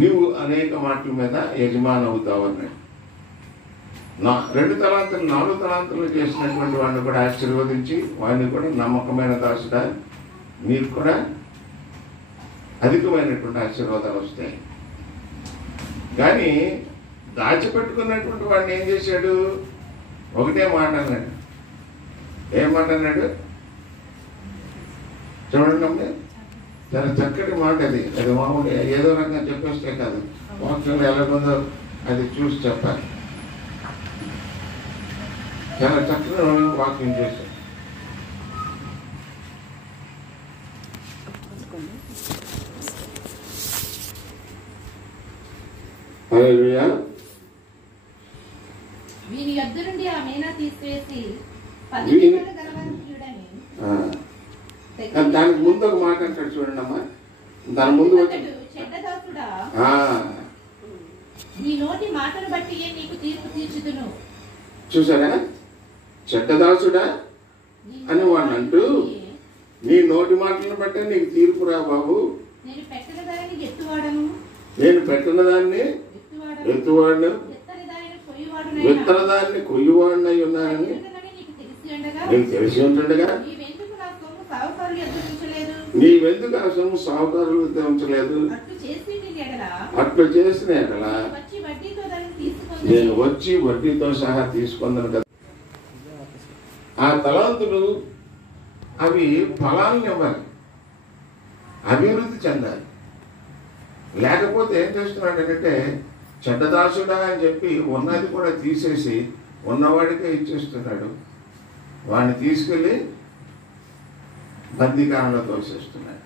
నువ్వు అనేక మాటల మీద యజమాని అవుతావు అన్నాడు. 2 తలాంతులు 4 తలాంతులు చేసినటువంటి వాడిని కూడా ఆశీర్వదించి వాడిని కూడా నమ్మకమైన దాసుడా, మీకు కూడా అధికమైనటువంటి ఆశీర్వాదాలు వస్తాయి. కానీ దాచిపెట్టుకున్నటువంటి వాడిని ఏం చేశాడు? ఒకటే మాట అన్నాడు. ఏం మాట అన్నాడు చూడండి అమ్మే, చాలా చక్కటి మాట. అది మామూలు ఏదో రకంగా చెప్పేస్తే కాదు, వాక్యంలో ఎలాగుందో అది చూసి చెప్పాలి. చాలా చక్కగా వాక్యం చేశాడు. హల్లెలూయా. వీరి యొద్ద నుండి ఆ మీనా తీసివేసి 10 దీనాల గలవారిని చూడని. దానికి ముందు ఒక మాట అంటాడు చూడండి అమ్మా. దాని ముందు చెడ్డదాసుడా, నీ నోటి మాటను బట్టి నీకు తీర్పు తీర్చుదును. చూసారా? చెడ్డదాసుడా అని వాడిని అంటూ, నీ నోటి మాటలను బట్టే నీకు తీర్పు రా బాబు. నేను పెట్టిన దాన్ని ఎత్తువాడను, నేను పెట్టిన దాన్ని ఎత్తువాడు, విత్తన దాన్ని కొయ్యువాడినై ఉన్నానని నీకు తెలిసి ఉంటుండగా నీవెందుకు ఆ సొమ్ము సాహుకారులు ఉంచలేదు? అట్లు చేసిన ఎడల నేను వచ్చి వడ్డీతో సహా తీసుకుందాను కదా. ఆ తలాంతులు అవి ఫలాలను ఇవ్వాలి, అభివృద్ధి చెందాలి. లేకపోతే ఏం చేస్తున్నాడంటే, చెడ్డదాసుడా అని చెప్పి ఉన్నది కూడా తీసేసి ఉన్నవాడికే ఇచ్చేస్తున్నాడు. వాడిని తీసుకెళ్ళి బందీకారంలో తోసేస్తున్నాడు.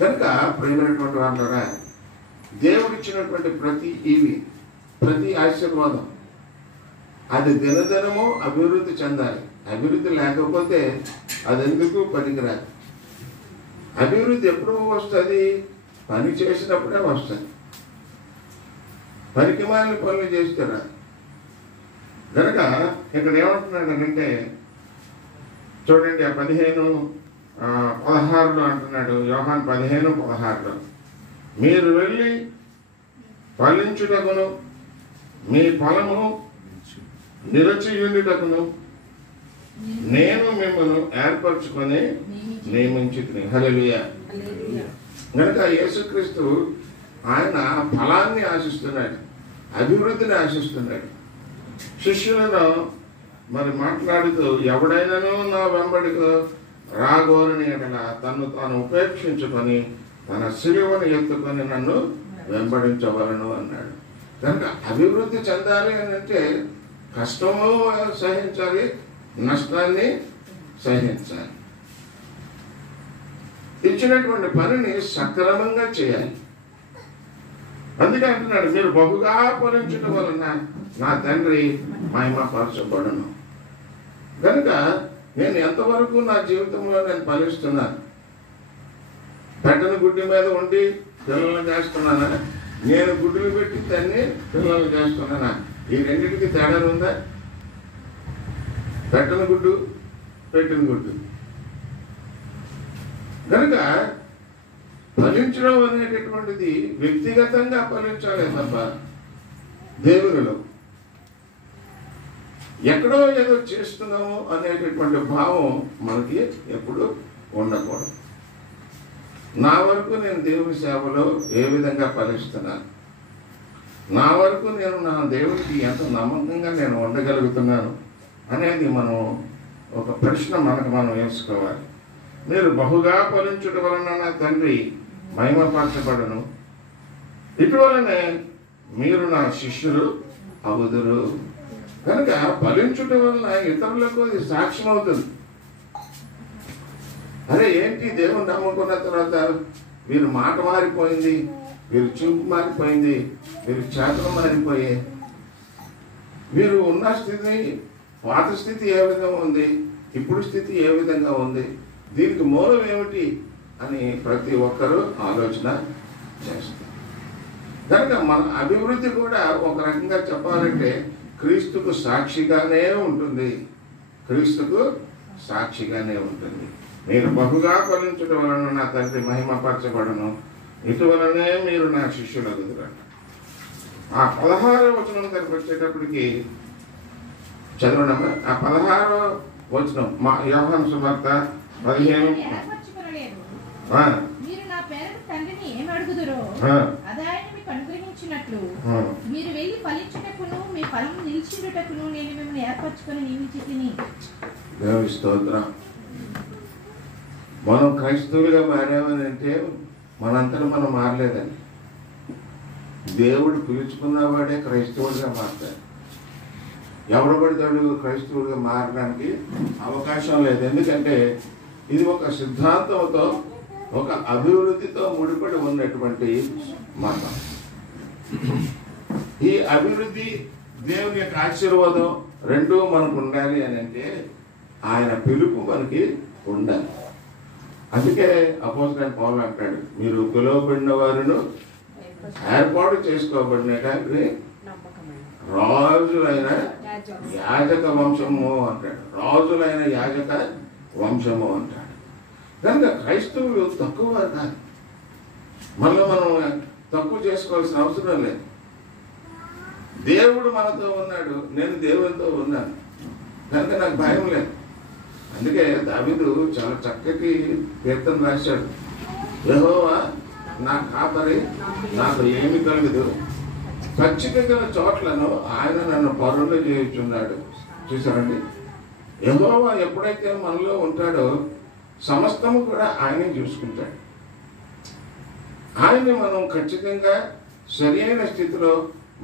కనుక ప్రియమైనటువంటి వాళ్ళరా, దేవుడిచ్చినటువంటి ప్రతి ఆశీర్వాదం అది దినదినము అభివృద్ధి చెందాలి. అభివృద్ధి లేకపోతే అదెందుకు పనికిరాదు. అభివృద్ధి ఎప్పుడు వస్తుంది? పని చేసినప్పుడే వస్తుంది. పనికి మాలిన పనులు చేస్తారా? కనుక ఇక్కడ ఏమంటున్నాడంటే చూడండి, 15:16 అంటున్నాడు. యోహాను 15:16 మీరు వెళ్ళి ఫలించుటకును మీ ఫలము నిరచియుండుటకును నేను మిమ్మల్ని ఏర్పరచుకొని నియమించుకుని. హల్లెలూయా. కనుక యేసుక్రీస్తు ఆయన ఫలాన్ని ఆశిస్తున్నాడు, అభివృద్ధిని ఆశిస్తున్నాడు. శిష్యులను మరి మాట్లాడుతూ ఎవడైనాను నా వెంబడికి రాగోరని ఎడల తను తాను ఉపేక్షించుకొని తన శిలువను ఎత్తుకొని నన్ను వెంబడించవలను అన్నాడు. కనుక అభివృద్ధి చెందాలి అని అంటే కష్టము సహించాలి, నష్టాన్ని సహించాలి. ఇచ్చినటువంటి పనిని సక్రమంగా చేయాలి. అందుకే అంటున్నాడు, మీరు బహుగా ఫలించడం వలన నా తండ్రి మహిమపరచబడును. కనుక నేను ఎంతవరకు నా జీవితంలో నేను ఫలిస్తున్నాను? పెట్టని గుడ్డి మీద ఉండి పిల్లల్ని చేస్తున్నానా? నేను గుడ్డులు పెట్టి దాన్ని పిల్లల్ని చేస్తున్నానా? ఈ రెండింటికి తేడా ఉందా? పెట్టని గుడ్డు, పెట్టిన గుడ్డు. కనుక ఫలించడం అనేటటువంటిది వ్యక్తిగతంగా ఫలించాలి తప్ప దేవునిలో ఎక్కడో ఏదో చేస్తున్నాము అనేటటువంటి భావం మనకి ఎప్పుడు ఉండకూడదు. నా వరకు నేను దేవుని సేవలో ఏ విధంగా ఫలిస్తున్నాను, నా వరకు నేను నా దేవుడికి ఎంత నమ్మకంగా నేను ఉండగలుగుతున్నాను అనేది మనం ఒక ప్రశ్న మనం వేసుకోవాలి. మీరు బహుగా ఫలించడం వలన నా తండ్రి మహిమపరచబడును, ఇటువలనే మీరు నా శిష్యులు అవుదురు. కనుక ఫలించడం వలన ఇతరులకు అది సాక్ష్యం అవుతుంది. అరే ఏంటి, దేవుని నమ్ముకున్న తర్వాత వీరు మాట మారిపోయింది, వీరు చూపు మారిపోయింది, వీరు చేతలు మారిపోయాయి, వీరు ఉన్న స్థితి పాత స్థితి ఏ విధంగా ఉంది, ఇప్పుడు స్థితి ఏ విధంగా ఉంది, దీనికి మూలం ఏమిటి అని ప్రతి ఒక్కరూ ఆలోచన చేస్తారు. కనుక మన అభివృద్ధి కూడా ఒక రకంగా చెప్పాలంటే క్రీస్తుకు సాక్షిగానే ఉంటుంది, క్రీస్తుకు సాక్షిగానే ఉంటుంది. మీరు బహుగా ఫలించడం వలన నా తండ్రి మహిమపరచబడును, ఇటువలనే మీరు నా శిష్యులగుదురు. ఆ 16వ వచనం దగ్గరికి వచ్చేటప్పటికి చదవడమ్మా. ఆ 16వ వచనం యోహాను సువార్త 15. మీరు నా పేరున తండ్రిని ఏమి అడుగుదురో అది ఆయన మీకు అనుగ్రహించినట్లు మీరు వెళ్ళి ఫలించుటకును మీ ఫలం నిలిచిండుటకును నేను మిమ్మల్ని ఏర్పరచుకొని నియమించితిని. దేవుని స్తోత్రం. మనం క్రైస్తవులుగా మారామని అంటే మనంతటా మనం మారలేదని. దేవుడు పిలుచుకున్నవాడే క్రైస్తవుడిగా మారుతాడు. ఎవడు పడతాడు క్రైస్తవుడిగా మారడానికి అవకాశం లేదు. ఎందుకంటే ఇది ఒక సిద్ధాంతంతో, ఒక అభివృద్ధితో ముడిపడి ఉన్నటువంటి మతం. ఈ అభివృద్ధి, దేవుని యొక్క ఆశీర్వాదం రెండూ మనకు ఉండాలి అని అంటే ఆయన పిలుపు మనకి ఉండాలి. అందుకే అపోస్తలుడైన పౌలు అంటాడు, మీరు పిలువబడిన వారును ఏర్పాటు చేసుకోబడిన రాజులైన యాజక వంశము అంటాడు, రాజులైన యాజక వంశము అంటాడు. కనుక క్రైస్తవులు తక్కువ కాదు, మనం తక్కువ చేసుకోవాల్సిన అవసరం లేదు. దేవుడు మనతో ఉన్నాడు, నేను దేవునితో ఉన్నాను, కనుక నాకు భయం లేదు. అందుకే దావీదు చాలా చక్కటి కీర్తన రాశాడు, యెహోవా నా కాపరి, నాకు ఏమి కలుగదు, ఖచ్చితంగా చోట్లను ఆయన నన్ను పరులు చేయుచున్నాడు. చూసారండి, యెహోవా ఎప్పుడైతే మనలో ఉంటాడో సమస్తము కూడా ఆయనే చూసుకుంటాడు. ఆయన్ని మనం ఖచ్చితంగా సరి అయిన స్థితిలో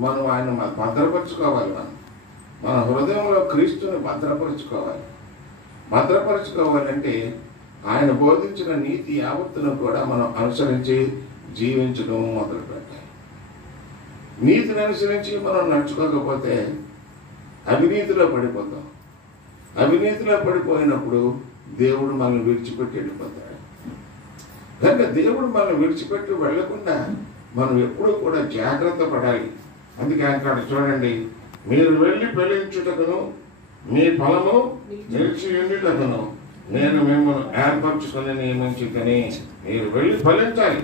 మనం ఆయన భద్రపరచుకోవాలి. మన హృదయంలో క్రీస్తుని భద్రపరచుకోవాలంటే ఆయన బోధించిన నీతి యావత్తును కూడా మనం అనుసరించి జీవించడం మొదలుపెట్టాలి. నీతిని అనుసరించి మనం నడుచుకోకపోతే అవినీతిలో పడిపోతాం. అవినీతిలో పడిపోయినప్పుడు దేవుడు మనల్ని విడిచిపెట్టి వెళ్ళిపోతాడు. కనుక దేవుడు మనల్ని విడిచిపెట్టి వెళ్లకుండా మనం ఎప్పుడూ కూడా జాగ్రత్త పడాలి. అందుకే అక్కడ చూడండి, మీరు వెళ్ళి ఫలించుటకును మీ ఫలము నిలిచి ఉండుటకును నేను మిమ్మల్ని ఏర్పరచుకొని నియమించుకొని. మీరు వెళ్ళి ఫలించాలి,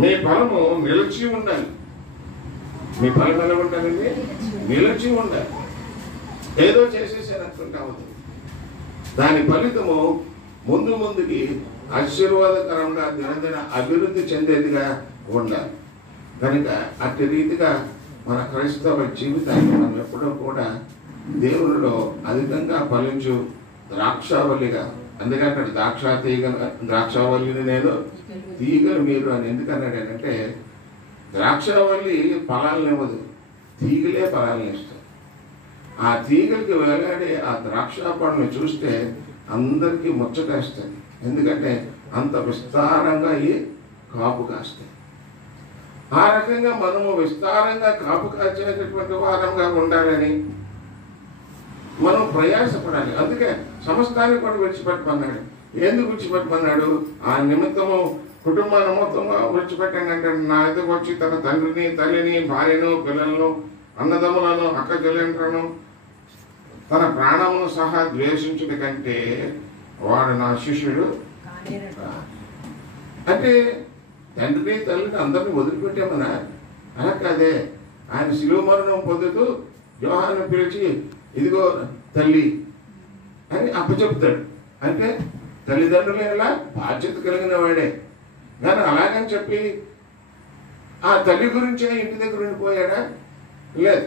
మీ ఫలము నిలిచి ఉండాలి. మీ ఫలం ఎలా ఉండాలండి? నిలిచి ఉండాలి. ఏదో చేసేసారనుకుంటా అవుతుంది. దాని ఫలితము ముందుకి ఆశీర్వాదకరంగా దినదిన అభివృద్ధి చెందేదిగా ఉండాలి. కనుక అట్టి రీతిగా మన క్రైస్తవ జీవితాన్ని మనం ఎప్పుడూ కూడా దేవునిలో అధికంగా ఫలించు ద్రాక్షావల్లిగా, అందుకే అక్కడ ద్రాక్షావల్లిని నేను తీగలు మీరు అని ఎందుకన్నాడంటే, ద్రాక్షావల్లి ఫలాలను ఇవ్వదు, తీగలే ఫలాలను ఇస్తాయి. ఆ తీగలకి వేలాడే ఆ ద్రాక్ష పండ్లను చూస్తే అందరికీ ముచ్చటేస్తాయి. ఎందుకంటే అంత విస్తారంగా ఈ కాపు కాస్తాయి. ఆ రకంగా మనము విస్తారంగా కాపు కాచేటటువంటి వారంగా ఉండాలని మనం ప్రయాసపడాలి. అందుకే సమస్తాన్ని కూడా విడిచిపెట్టమన్నాడు. ఎందుకు విడిచిపెట్టమన్నాడు? ఆ నిమిత్తము కుటుంబాన్ని మొత్తంగా విడిచిపెట్టండి అంటే, నా ఎదుగు వచ్చి తన తండ్రిని, తల్లిని, భార్యను, పిల్లలను, అన్నదమ్ములను, అక్క చెల్లెండ్లను, తన ప్రాణమును సహా ద్వేషించుట కంటే వాడు నా శిష్యుడు. అంటే తండ్రిని, తల్లిని అందరినీ వదిలిపెట్టామన్నా? అలా కాదే. ఆయన శిలువ మరణం పొందుతూ యోహాను పిలిచి, ఇదిగో తల్లి అని అప్పచెప్తాడు. అంటే తల్లిదండ్రులు ఎలా బాధ్యత కలిగిన వాడే. కానీ అలాగని చెప్పి ఆ తల్లి గురించే ఇంటి దగ్గర ఉండిపోయాడా? లేదు,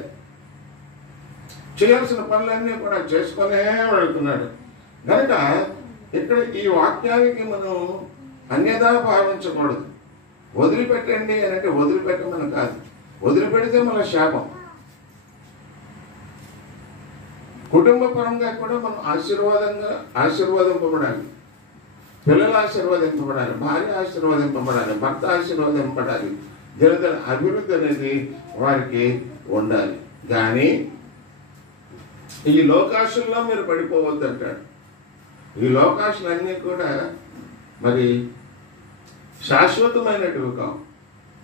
చేయాల్సిన పనులన్నీ కూడా చేసుకునే వెళ్తున్నాడు. కనుక ఇక్కడ ఈ వాక్యానికి మనం అన్యదా భావించకూడదు. వదిలిపెట్టండి అని అంటే వదిలిపెట్టమని కాదు. వదిలిపెడితే మన శాపం. కుటుంబ పరంగా కూడా మనం ఆశీర్వాదింపబడాలి. పిల్లలు ఆశీర్వాదింపబడాలి, భార్య ఆశీర్వాదింపబడాలి, భర్త ఆశీర్వాదింపబడాలి. దినదిన అభివృద్ధి అనేది వారికి ఉండాలి. కానీ ఈ లోకాశుల్లో మీరు పడిపోవద్దు అంటాడు. ఈ లోకాశులన్నీ కూడా మరి శాశ్వతమైనటివి కావు,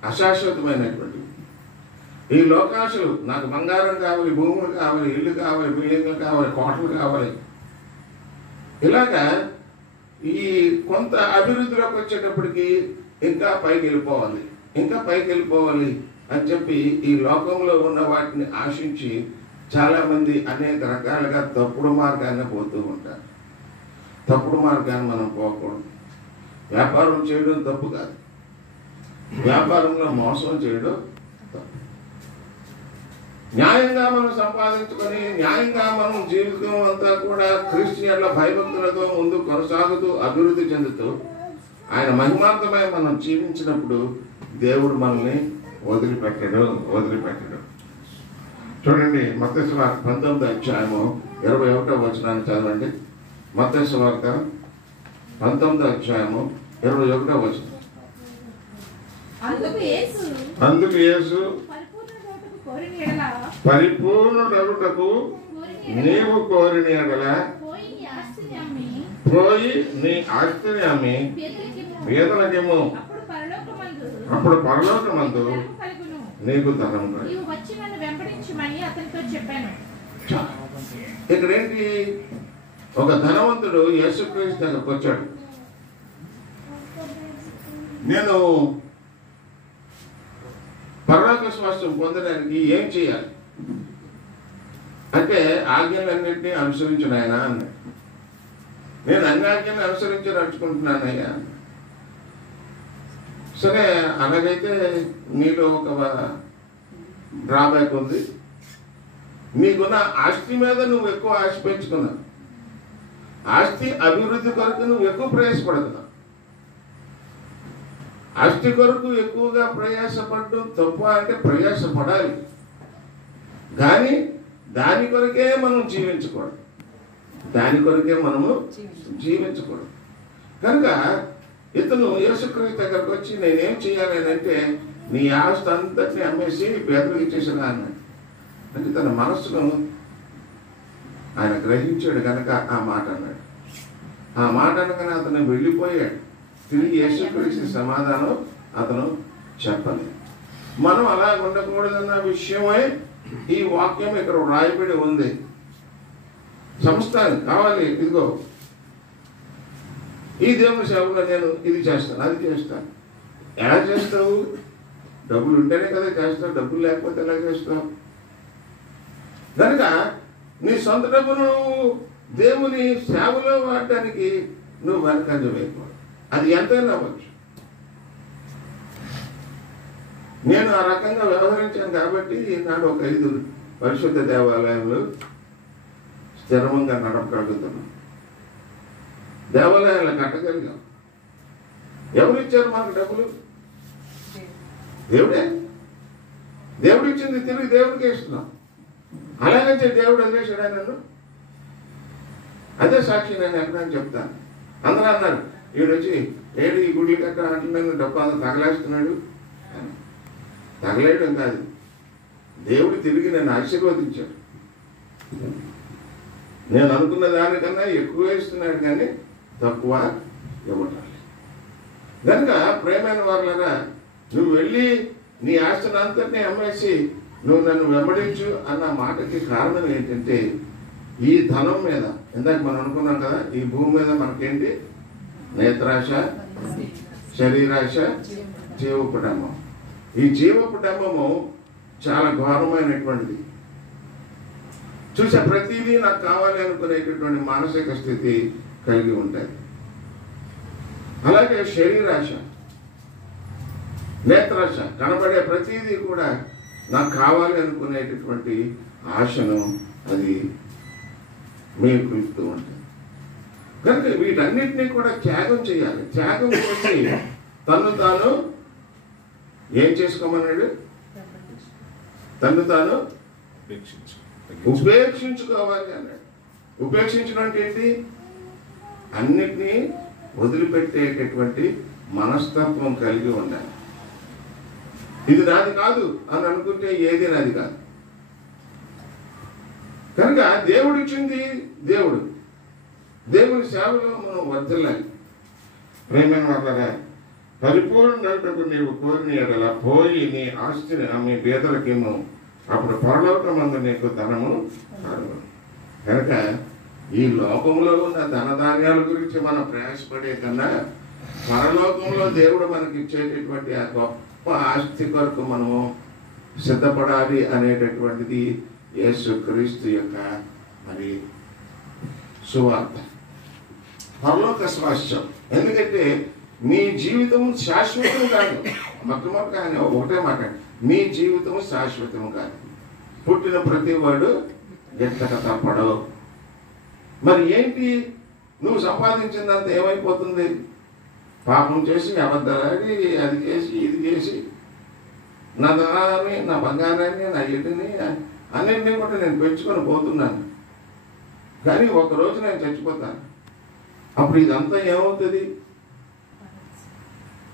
అశాశ్వతమైనటువంటివి. ఈ లోకాశులు, నాకు బంగారం కావాలి, భూములు కావాలి, ఇల్లు కావాలి, బిల్డింగ్లు కావాలి, కోటలు కావాలి, ఇలాగా ఈ కొంత అభివృద్ధిలోకి వచ్చేటప్పటికి ఇంకా పైకి వెళ్ళిపోవాలి, ఇంకా పైకి వెళ్ళిపోవాలి అని చెప్పి ఈ లోకంలో ఉన్న వాటిని ఆశించి చాలా మంది అనేక రకాలుగా తప్పుడు మార్గాన్ని పోతూ ఉంటారు. తప్పుడు మార్గాన్ని మనం పోకూడదు. వ్యాపారం చేయడం తప్పు కాదు, వ్యాపారంలో మోసం చేయడం తప్పు. న్యాయంగా మనం సంపాదించుకొని న్యాయంగా మనం జీవితం అంతా కూడా క్రిస్టియన్ల భయభక్తులతో ముందు కొనసాగుతూ అభివృద్ధి చెందుతూ ఆయన మహిమార్థమై మనం జీవించినప్పుడు దేవుడు మనల్ని వదిలిపెట్టడు. చూడండి, మత్తయి సువార్త 19వ అధ్యాయము 21వ వచనాన్ని చదవండి. మత్తయి సువార్త 19వ అధ్యాయము 21వ వచనం. అందుకు యేసు పరిపూర్ణుడగుటకు నీవు కోరిన ఎడల పోయి నీ ఆస్తిని అమ్మి పేదలకేమో, అప్పుడు పరలోకమందు నీకు ధనం కలుగును. ఇక్కడేంటి? ఒక ధనవంతుడు యేసుక్రీస్తు దగ్గరకు వచ్చాడు. నేను పరలోక స్వాస్థ్యం పొందడానికి ఏం చేయాలి అంటే, ఆజ్ఞలన్నింటినీ అనుసరించిన ఆయన అన్నాడు. నేను అన్ని ఆజ్ఞలను అనుసరించి నడుచుకుంటున్నానయ్యా. సరే, అలాగైతే నీలో ఒక డ్రాబ్యాక్ ఉంది. నీకున్న ఆస్తి మీద నువ్వు ఎక్కువ ఆశ పెంచుకున్నావు. ఆస్తి అభివృద్ధి కొరకు నువ్వు ఎక్కువ ప్రయాసపడుతున్నావు. ఆస్తి కొరకు ఎక్కువగా ప్రయాసపడడం తప్ప అంటే ప్రయాసపడాలి, కానీ దాని కొరకే మనం జీవించకూడదు. కనుక ఇతను యేసుక్రీస్తు దగ్గరకు వచ్చి నేనేం చేయాలి అంటే, నీ ఆస్తి అంతటిని అమ్మేసి పేదలకు ఇచ్చేసినా అన్నాడు. అంటే తన మనస్సును ఆయన గ్రహించాడు కనుక ఆ మాట అన్నాడు. ఆ మాట అనగానే అతను వెళ్ళిపోయాడు. తిరిగి యేసుక్రీస్తు సమాధానం అతను చెప్పలేదు. మనం అలా ఉండకూడదన్న విషయమై ఈ వాక్యం ఇక్కడ రాయబడి ఉంది. సంస్థానం కావాలి, ఇదిగో ఈ దేవుని సేవలో నేను ఇది చేస్తాను, అది చేస్తాను. ఎలా చేస్తావు? డబ్బులు ఉంటేనే కదా చేస్తావు, డబ్బులు లేకపోతే ఎలా చేస్తావు? కనుక నీ సొంత డబ్బును దేవుని సేవలో వాడడానికి నువ్వు వెనకంజ వేయకూడదు. అది ఎంతైనా అవ్వచ్చు. నేను ఆ రకంగా వ్యవహరించాను కాబట్టి ఈనాడు ఒక 5 పరిశుద్ధ దేవాలయంలో స్థిరంగా నడపగలుగుతున్నాం. దేవాలయాలు కట్టగలిగాం. ఎవరు ఇచ్చారు మనకు డబ్బులు? దేవుడే. దేవుడు ఇచ్చింది తిరిగి దేవుడికి ఇస్తున్నాం. అలాగైతే దేవుడు వదిలేసాడా నన్ను? అదే సాక్షి నేను ఎక్కడని చెప్తాను. అందరూ అన్నారు, ఈడొచ్చి ఏడు ఈ గుడ్లు కట్ట అంటున్నాను, డబ్బు అంతా తగలేస్తున్నాడు. తగలేయడం కాదు, దేవుడు తిరిగి నన్ను ఆశీర్వదించాడు. నేను అనుకున్న దానికన్నా ఎక్కువ ఇస్తున్నాడు కానీ తక్కువ ఇవ్వటం. కనుక ప్రేమైన వాళ్ళగా నువ్వు వెళ్ళి నీ ఆస్తిని అంతటినీ అమ్మేసి నువ్వు నన్ను వెంబడించు అన్న మాటకి కారణం ఏంటంటే ఈ ధనం మీద, ఇందాక మనం అనుకున్నాం కదా, ఈ భూమి మీద మనకేంటి? నేత్రాశ, శరీరాశ, జీవపు డమ్మం. ఈ జీవపు డమ్మము చాలా ఘోరమైనటువంటిది. చూసా, ప్రతిదీ నాకు కావాలి అనుకునేటటువంటి మానసిక స్థితి కలిగి ఉంటాయి. అలాగే శరీరాశ, నేత్రాశ, కనబడే ప్రతిదీ కూడా నాకు కావాలి అనుకునేటటువంటి ఆశను అది మేల్కొల్పుతూ ఉంటుంది. కనుక వీటన్నిటినీ కూడా త్యాగం చేయాలి. త్యాగం చేసి తను తాను ఏం చేసుకోమన్నాడు? తను తాను ఉపేక్షించుకోవాలి అన్నాడు. ఉపేక్షించడం అంటే ఏంటి? అన్నిటినీ వదిలిపెట్టేటటువంటి మనస్తత్వం కలిగి ఉండాలి. ఇది నాది కాదు అని అనుకుంటే ఏది నాది కాదు. కనుక దేవుడు ఇచ్చింది దేవుడు. దేవుని సేవలో మనం వర్ధిల్లాలి. ప్రేమైన వాళ్ళగా పరిపూర్ణకు నీవు కోరిన ఎడల పోయి నీ ఆస్తిని ఆమె పేదలకేమో, అప్పుడు పరలోకమందు నీకు ధనము కలుగును. కనుక ఈ లోకంలో ఉన్న ధనధాన్యాల గురించి మనం ప్రయాసపడే కన్నా పరలోకంలో దేవుడు మనకి ఇచ్చేటటువంటి ఆ గొప్ప ఆస్తి కొరకు మనము సిద్ధపడాలి అనేటటువంటిది యేసుక్రీస్తు యొక్క మరి సువార్త, పరలోక స్వాస్థ్యం. ఎందుకంటే నీ జీవితం శాశ్వతం కాదు. మొట్టమొదటి కానీ ఒకటే మాట, నీ జీవితం శాశ్వతం కాదు. పుట్టిన ప్రతి వాడు ఎత్తక తప్పడు. మరి ఏంటి? నువ్వు సంపాదించినంత ఏమైపోతుంది? పాపం చేసి, అబద్ధాలని, అది చేసి, ఇది చేసి, నా ధనాన్ని, నా బంగారాన్ని, నా ఇంటిని అన్నింటినీ కూడా నేను పెంచుకొని పోతున్నాను. కానీ ఒకరోజు నేను చచ్చిపోతాను. అప్పుడు ఇదంతా ఏమవుతుంది?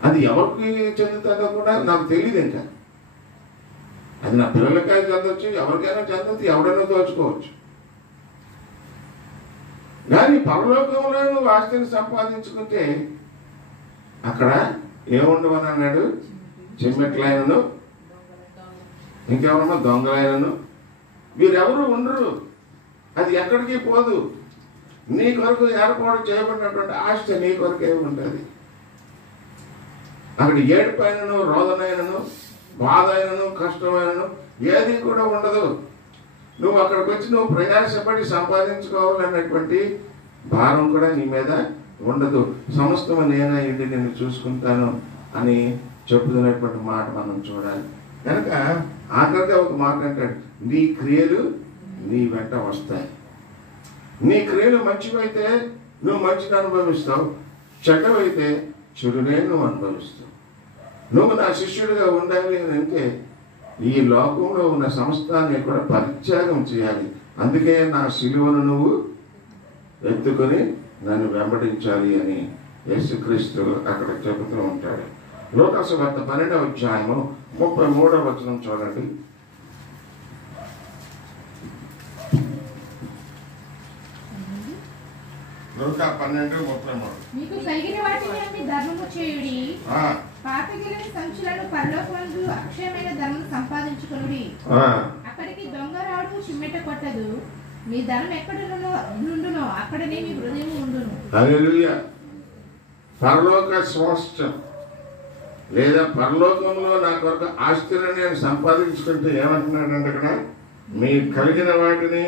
అది ఎవరికి చెందుతుందో కూడా నాకు తెలియదు. ఇంకా అది నా పిల్లలకైనా చెందొచ్చు, ఎవరికైనా చెందొచ్చు, ఎవరైనా దోచుకోవచ్చు. కానీ పరలోకంలో నువ్వు ఆస్తిని సంపాదించుకుంటే అక్కడ ఏముండవని అన్నాడు? చిమ్మెట్లైనను, ఇంకెవరమ్మా దొంగలైనను, వీరెవరు ఉండరు. అది ఎక్కడికి పోదు. నీ కొరకు ఏర్పాటు చేయబడినటువంటి ఆస్తి నీ కొరకే ఉంటుంది. అక్కడ ఏడుపైనను, రోదనైనను, బాధ అయినను, కష్టమైనను ఏది కూడా ఉండదు. నువ్వు అక్కడికి వచ్చి నువ్వు ప్రయాసపడి సంపాదించుకోవాలన్నటువంటి భారం కూడా నీ మీద ఉండదు. సమస్తము నేనే ఇంటి నేను చూసుకుంటాను అని చెప్పుతున్నటువంటి మాట మనం చూడాలి. కనుక ఆఖరిగా ఒక మాట అంటాడు, నీ క్రియలు నీ వెంట వస్తాయి. నీ క్రియలు మంచివైతే నువ్వు మంచిని అనుభవిస్తావు, చెడ్డవైతే చెడునే నువ్వు అనుభవిస్తావు. నువ్వు నా శిష్యుడిగా ఉండాలి అని అంటే ఈ లోకంలో ఉన్న సమస్తాన్ని కూడా పరిత్యాగం చేయాలి. అందుకే నా శిలువను నువ్వు ఎత్తుకొని నన్ను వెంబడించాలి అని యేసుక్రీస్తు అక్కడ చెబుతూ ఉంటాడు. లోకాసు వార్త 12వ అధ్యాయము 33వ వచనం చూడండి. లూకా 12:33. మీకు కలిగిన వాటిని అన్ని ధర్మము చేయుడి, పాతగిలని సంచులను పరలోకమందు అక్షయమైన ధర్మం సంపాదించుకొనుడి. అక్కడికి దొంగ రాడు, చిమ్మెట కొట్టదు. మీ ధనం ఎక్కడ నుండునో అక్కడనే మీ హృదయం ఉండును. హల్లెలూయా. పరలోక స్వాస్థ్యం లేదా పరలోకంలో నా కొరకు ఆస్తిని నేను సంపాదించుకుంటే ఏమంటున్నాడంటే అక్కడ, మీ కలిగిన వాటిని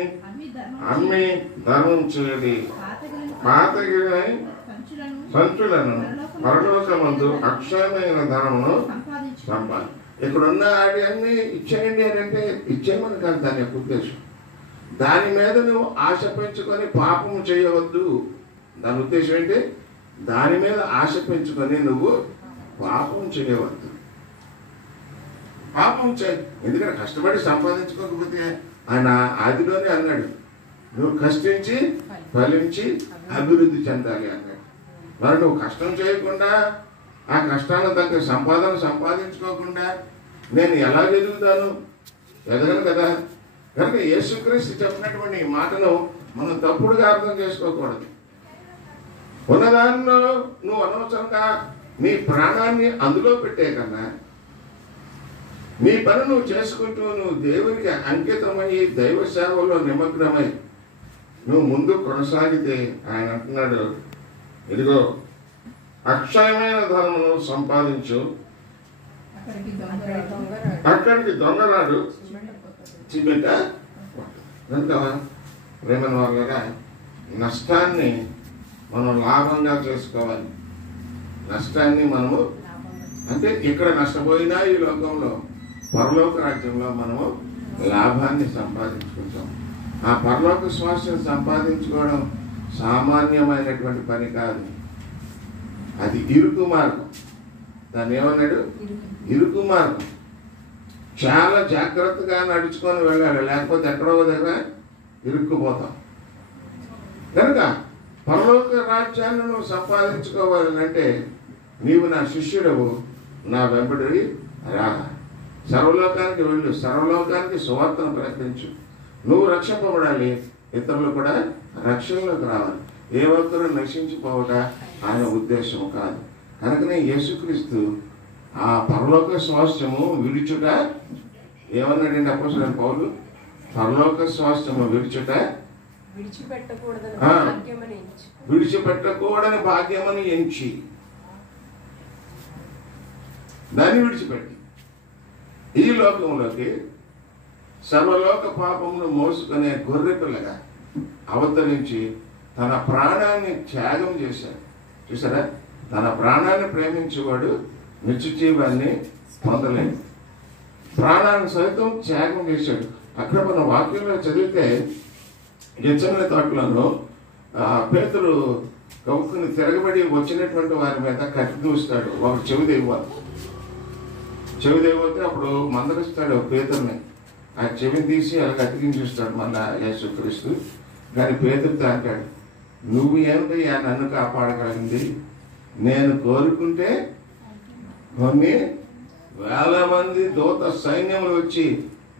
అమ్మి ధర్మం చేయాలి, పాతగిరి సంచులను పరలోకమందు అక్షయమైన ధనమును సంపాది. ఇక్కడున్న వాటి అన్ని ఇచ్చేయండి అని అంటే ఇచ్చేయమని కాదు దాని యొక్క ఉద్దేశం. దాని మీద నువ్వు ఆశ పెంచుకొని పాపం చేయవద్దు. దాని ఉద్దేశం ఏంటి? దాని మీద ఆశ పెంచుకొని నువ్వు పాపం చేయవద్దు. పాపం చేయ, ఎందుకంటే కష్టపడి సంపాదించుకోకపోతే ఆయన ఆదిలోనే అన్నాడు, నువ్వు కష్టించి ఫలించి అభివృద్ధి చెందాలి అన్నాడు. మరి నువ్వు కష్టం చేయకుండా ఆ కష్టాన్ని తగ్గ సంపాదన సంపాదించుకోకుండా నేను ఎలా ఎదుగుతాను? ఎదగను కదా. కనుక యేసుక్రీస్తు చెప్పినటువంటి ఈ మాటను మనం తప్పుడుగా అర్థం చేసుకోకూడదు. ఉన్నదానిలో నువ్వు అనవసరంగా నీ ప్రాణాన్ని అందులో పెట్టే కన్నా నీ పని నువ్వు చేసుకుంటూ నువ్వు దేవునికి అంకితమై దైవ సేవలో నిమగ్నమై నువ్వు ముందు కొనసాగితే ఆయన అంటున్నాడు, ఇదిగో అక్షయమైన ధనమును సంపాదించు, అక్కడికి దొంగరాడు చిమ్మెట. కనుక ప్రేమ వాళ్ళగా నష్టాన్ని మనం లాభంగా చేసుకోవాలి. నష్టాన్ని మనము అంటే ఇక్కడ నష్టపోయినా ఈ లోకంలో పరలోక రాజ్యంలో మనము లాభాన్ని సంపాదించుకుంటాం. ఆ పరలోక స్వాస్థ్యం సంపాదించుకోవడం సామాన్యమైనటువంటి పని కాదు. అది ఇరుకు మార్గం. దాన్ని ఏమన్నాడు? ఇరుకు మార్గం. చాలా జాగ్రత్తగా నడుచుకొని వెళ్ళాలి, లేకపోతే ఎక్కడో దగ్గర ఇరుక్కుపోతాం. కనుక పరలోక రాజ్యాన్ని నువ్వు సంపాదించుకోవాలంటే నీవు నా శిష్యుడవు, నా వెంబడి రా, సర్వలోకానికి వెళ్ళు, సర్వలోకానికి సువార్తను ప్రకటించు. నువ్వు రక్షింపబడాలి, ఇతరులు కూడా రక్షణలోకి రావాలి. ఏ ఒక్కరూ నశించిపోవట ఆయన ఉద్దేశం కాదు. కనుకనే యేసుక్రీస్తు ఆ పరలోక స్వాస్థ్యము విడుచుట ఏమన్నాడండి అపోస్తలుడైన పౌలు? పరలోక స్వాస్థ్యము విడుచుట విడిచిపెట్టకూడని భాగ్యమని ఎంచి దాన్ని విడిచిపెట్టి ఈ లోకంలోకి సర్వలోక పాపమును మోసుకునే గొర్రె పిల్లగా అవతరించి తన ప్రాణాన్ని త్యాగం చేశాడు. చూసారా? తన ప్రాణాన్ని ప్రేమించేవాడు నిత్య జీవాన్ని పొందలేడు. ప్రాణాన్ని సైతం త్యాగం చేశాడు. అక్కడ మన వాక్యంలో చదివితే గెత్సేమనే తోటలోనూ పేతురు కవుకుని తిరగబడి వచ్చినటువంటి వారి మీద కత్తి దూస్తాడు. ఒక చెవి దేవతే అప్పుడు మందలిస్తాడు పేతుర్ని. ఆ చెవిని తీసి అలా అతికించుస్తాడు మళ్ళా యేసుక్రీస్తు. కానీ పేతురుతో అంటాడు, నువ్వు ఏమిటయ్యా నన్ను కాపాడగలిగింది? నేను కోరుకుంటే కొన్ని వేల మంది దూత సైన్యములు వచ్చి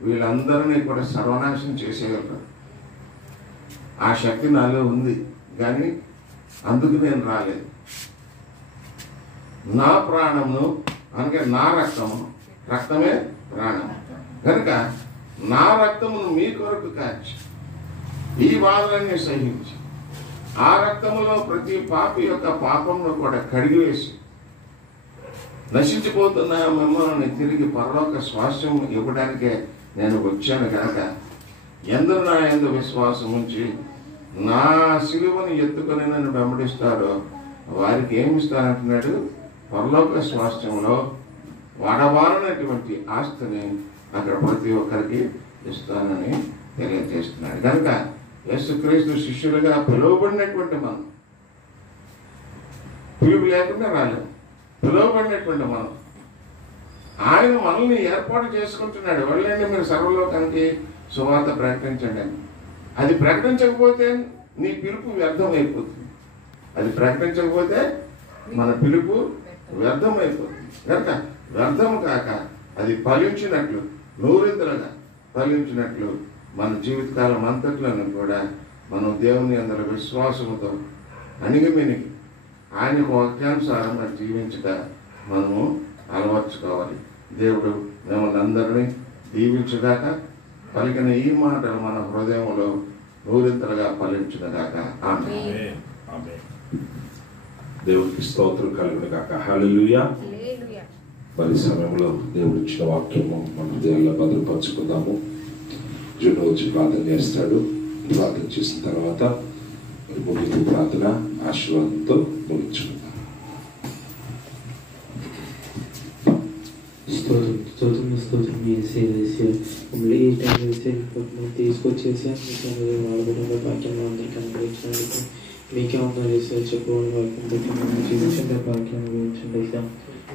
వీళ్ళందరినీ కూడా సర్వనాశనం చేసేయగలరు. ఆ శక్తి నాలో ఉంది, కానీ అందుకు నేను రాలేదు. నా ప్రాణమును అనగా నా రక్తము, రక్తమే ప్రాణం కనుక నా రక్తమును మీ కొరకు కాచి ఈ బాధలన్నీ సహించి ఆ రక్తములో ప్రతి పాపి యొక్క పాపమును కూడా కడిగివేసి నశించిపోతున్న మిమ్మల్ని తిరిగి పరలోక స్వాస్థ్యం ఇవ్వడానికే నేను వచ్చాను. కనుక ఎందరు నా యందు విశ్వాసం ఉంచి నా సిలువను ఎత్తుకొని నన్ను వెంబడిస్తారో వారికి ఏమి ఇస్తానంటున్నాడు? పరలోక స్వాస్థ్యంలో వాడబారనటువంటి ఆస్తిని అక్కడ ప్రతి ఒక్కరికి ఇస్తానని తెలియజేస్తున్నాడు. కనుక యేసుక్రీస్తు శిష్యులుగా పిలువబడినటువంటి మనం, పిలుపు లేకుండా రాలేదు, పిలువబడినటువంటి మనం, ఆయన మనల్ని ఏర్పాటు చేసుకుంటున్నాడు. వెళ్ళండి మీరు సర్వలోకానికి సువార్త ప్రకటించండి అని. అది ప్రకటించకపోతే నీ పిలుపు వ్యర్థమైపోతుంది. అది ప్రకటించకపోతే మన పిలుపు వ్యర్థమైపోతుంది. కనుక వ్యర్థం కాక అది ఫలించినట్లు, నూరింతలుగా ఫలించినట్లు మన జీవితకాలం అంతట్లోనూ కూడా మనం దేవుని అందరి విశ్వాసముతో అణిగిమెనిగి ఆయన వాక్యానుసారంగా జీవించట మనము అలవర్చుకోవాలి. దేవుడు మిమ్మల్ని అందరినీ దీవించుగాక. పలికిన ఈ మాటలు మన హృదయంలో నూరింతలుగా ఫలించుగాక. ఆమేన్. దేవునికి స్తోత్రం కలుగును గాక. హల్లెలూయా. మరి సమయంలో దేవుడు ఇచ్చిన వాక్యము మన హృదయాల్లో భద్రపరచుకుందాము. జున్ను వచ్చి ప్రార్థన చేస్తాడు. ప్రార్థన చేసిన తర్వాత మరి ముగింపు ప్రార్థన ఆశీర్వాదంతో ముగించుకుందాం. స్తోత్రం మమ్మల్ని ఈ టైం వేసే తీసుకొచ్చేసి వాళ్ళ వాక్యంలో అందరికీ అనుగ్రహించినందుకు మీకే ఉండాలి వేసే చెప్పుకోవాలి. వాక్యం బట్టి మేము జీవించండి, వాక్యం అనుభవించండి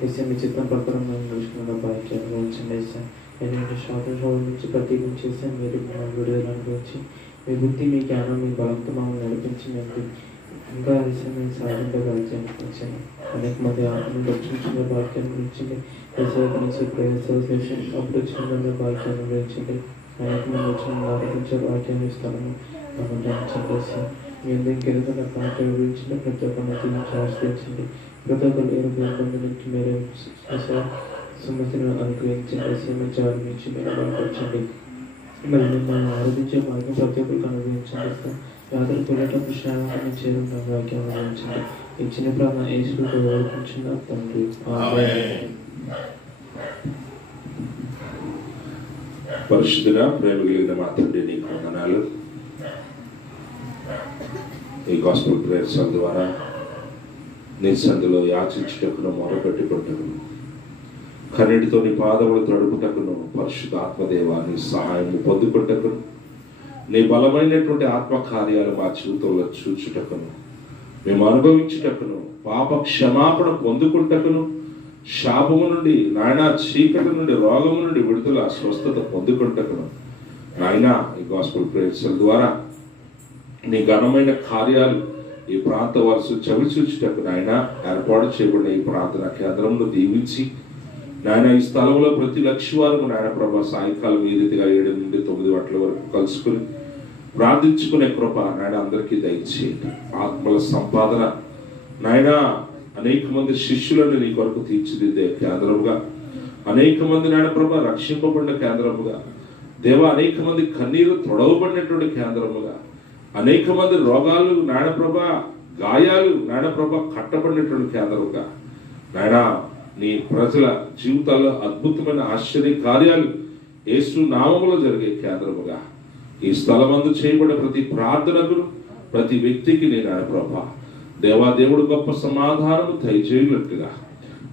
వేసే మీ చిత్రం ప్రకారం మేము నడుచుకున్న వాక్యం అనుభవించండి వేసా. ఎందుకంటే శాపం నుంచి ప్రతీకించేస్తే మీరు విడుదల అనుభవించి మీ బుద్ధి మీ జ్ఞానం మీ బలంతో మమ్మల్ని నడిపించి మేము ఇంకా వేసే మేము సాధించే వాక్యాన్ని గురించండి. అనేక మంది ఆత్మను రక్షించిన వాక్యాన్ని గురించండి. వేసే నుంచి ప్రయాసాలు చేసి అప్పుడు వచ్చిన వాక్యాన్ని గురించండి. అనేక మంది వచ్చిన ఆలోచించే వాక్యాన్ని ఇస్తాము అనుగ్రహించండి. మీ అందరికీ కెలుతున్న పాట గురించండి. ప్రతి ఒక్క నుంచి ఆశ్రయించండి. ప్రతి ఒక్క ఇబ్బంది నుంచి మీరు సమస్యను అనుగ్రహించండి. జాలి నుంచి మీరు బలపరచండి. మరి మిమ్మల్ని ఆరాధించే మార్గం ప్రతి ఒక్కరికి అనుగ్రహించండి. రాత్రి పిల్లటప్పుడు శ్రావణ చేరున్న వాక్యం అనుగ్రహించండి. ఈ చిన్న ప్రాణ యేసుతో వేడుకుంటున్న తండ్రి. పరిశుద్ధుడా ప్రేమ కలిగిన మా తండ్రి నీకు వందనాలు. ఈ గాస్పెల్ ప్రేయర్స్ ద్వారా నీ సందులో యాచించుటకును మొరపెట్టుకుంటకును కన్నీటితో నీ పాదములు తడుపుటకును పరిశుద్ధాత్మదేవా నీ సహాయము పొందుకుంటకును నీ బలమైనటువంటి ఆత్మకార్యాలు మా జీవితంలో చూచుటకును మేము అనుభవించుటకును పాప క్షమాపణ పొందుకుంటకును శాపము నుండి నాయనా చీకటి నుండి రోగము నుండి విడుదల స్వస్థత పొందుకుంటకును నాయనా ఈ గాస్పెల్ ప్రేయర్స్ ద్వారా నీ ఘనమైన కార్యాలు ఈ ప్రాంత వారు చవి చూచుటకు నాయన ఏర్పాటు చేయబడిన ఈ ప్రార్థన కేంద్రంలో దీవించి నాయన ఈ స్థలంలో ప్రతి లక్షవారం నాయన ప్రభా సాయంకాలం ఈ రీతిగా 7 నుండి 9 గంటల వరకు కలుసుకుని ప్రార్థించుకునే కృప నాయన అందరికీ దయచేయండి. ఆత్మల సంపాదన నాయన అనేక మంది శిష్యులను నీ కొరకు తీర్చిదిద్దే కేంద్రముగా, అనేక మంది నాయన ప్రభా రక్షింపబడిన కేంద్రముగా, దేవా అనేక మంది కన్నీరు తొడవబడినటువంటి కేంద్రముగా, అనేక మంది రోగాలు నాయన ప్రభా గాయాలు నాయన ప్రభా కట్టబడినటువంటి కేంద్రముగా నాయన నీ ప్రజల జీవితాల్లో అద్భుతమైన ఆశ్చర్య కార్యాలు యేసు నామములో జరిగే కేంద్రముగా ఈ స్థలమందు చేయబడిన ప్రతి ప్రార్థనకు ప్రతి వ్యక్తికి నేను ఆయన ప్రభా దేవాదేవుడు గొప్ప సమాధానము దయచేయునట్లుగా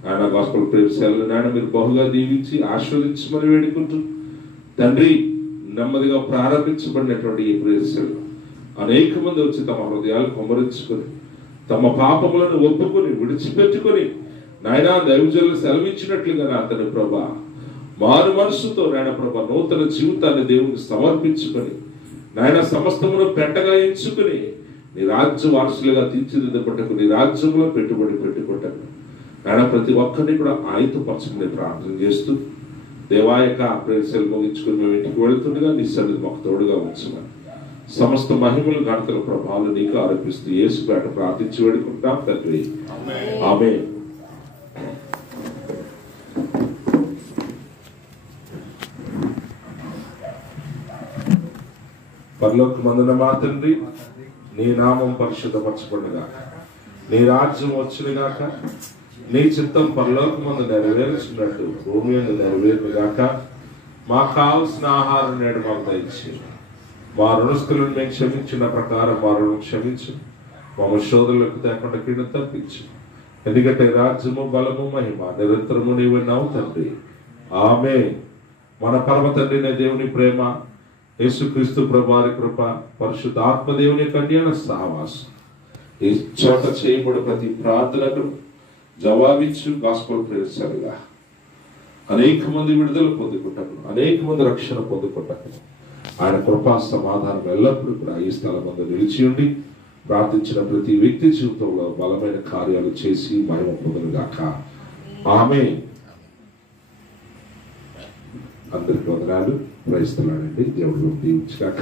ఆయన గాస్పెల్ ప్రేయర్స్ నాయన మీరు బహుగా దీవించి ఆశీర్వదించమని వేడుకుంటూ తండ్రి నెమ్మదిగా ప్రారంభించబడినటువంటి ఈ ప్రేయర్స్ అనేక మంది వచ్చి తమ హృదయాలు కొమ్మరించుకొని తమ పాపములను ఒప్పుకొని విడిచిపెట్టుకొని నాయనా దైవజనులు సెలవించినట్లుగా అతని ప్రభా మారు మనసుతో నాయన ప్రభా నూతన జీవితాన్ని దేవునికి సమర్పించుకొని నాయన సమస్తమును పెట్టగా ఎంచుకుని నీ రాజ్య వారసులుగా తీర్చిదిద్దబట్టకు నీ రాజ్యంలో పెట్టుబడి పెట్టుకుంటాను నాయన ప్రతి ఒక్కరిని కూడా ఆయుధపరచుకుని ప్రార్థన చేస్తూ దేవాయక ప్రేయర్సలు ముగించుకుని మేము ఇంటికి వెళుతుండగా నీ సన్నిధి మాకు తోడుగా ఉంచమని సమస్త మహిమలు ఘనతల ప్రభావాలు నీకు ఆరోపిస్తూ యేసు పేట ప్రార్థించి వేడుకుంటాం తండ్రి. ఆమేన్. పరలోకమందున మా తండ్రి నీ నామం పరిశుద్ధపరచబడుగాక, నీ రాజ్యం వచ్చునుగాక, నీ చిత్తం పరలోకమందు నెరవేర్చినట్టు భూమి యందు నెరవేరుగాక. మాకు కావలసిన ఆహారం నేడు మాకు దయచేయండి. మా రుణస్థులను మేము క్షమించిన ప్రకారం వారు క్షమించు. మమ్మ శోధనలకు తేకుండా కీడు తప్పించు. ఎందుకంటే రాజ్యము బలము మహిమ నిరంతరము నీవున్నావు తండ్రి. ఆమేన్. మన పరమ తండ్రి దేవుని ప్రేమ, యేసుక్రీస్తు ప్రభువారి కృప, పరిశుద్ధ ఆత్మదేవుని కన్యన సహవాసం ఈ చోట చేయబడి ప్రతి ప్రార్థనకు జవాబిచ్చు గాస్పెల్ ప్రేయర్స్గా అనేక మంది విడుదల పొందుకుంటారు, అనేక మంది రక్షణ పొందుకుంటారు. ఆయన కృపా సమాధానం ఎల్లప్పుడూ కూడా ఈ స్థలం ముందు నిలిచి ఉండి ప్రార్థించిన ప్రతి వ్యక్తి జీవితంలో బలమైన కార్యాలు చేసి మహిమ పొందుగాక. ఆమేన్. అందరికి వందనాలు. క్రైస్తవులండి. దేవుడు దీవించుగాక.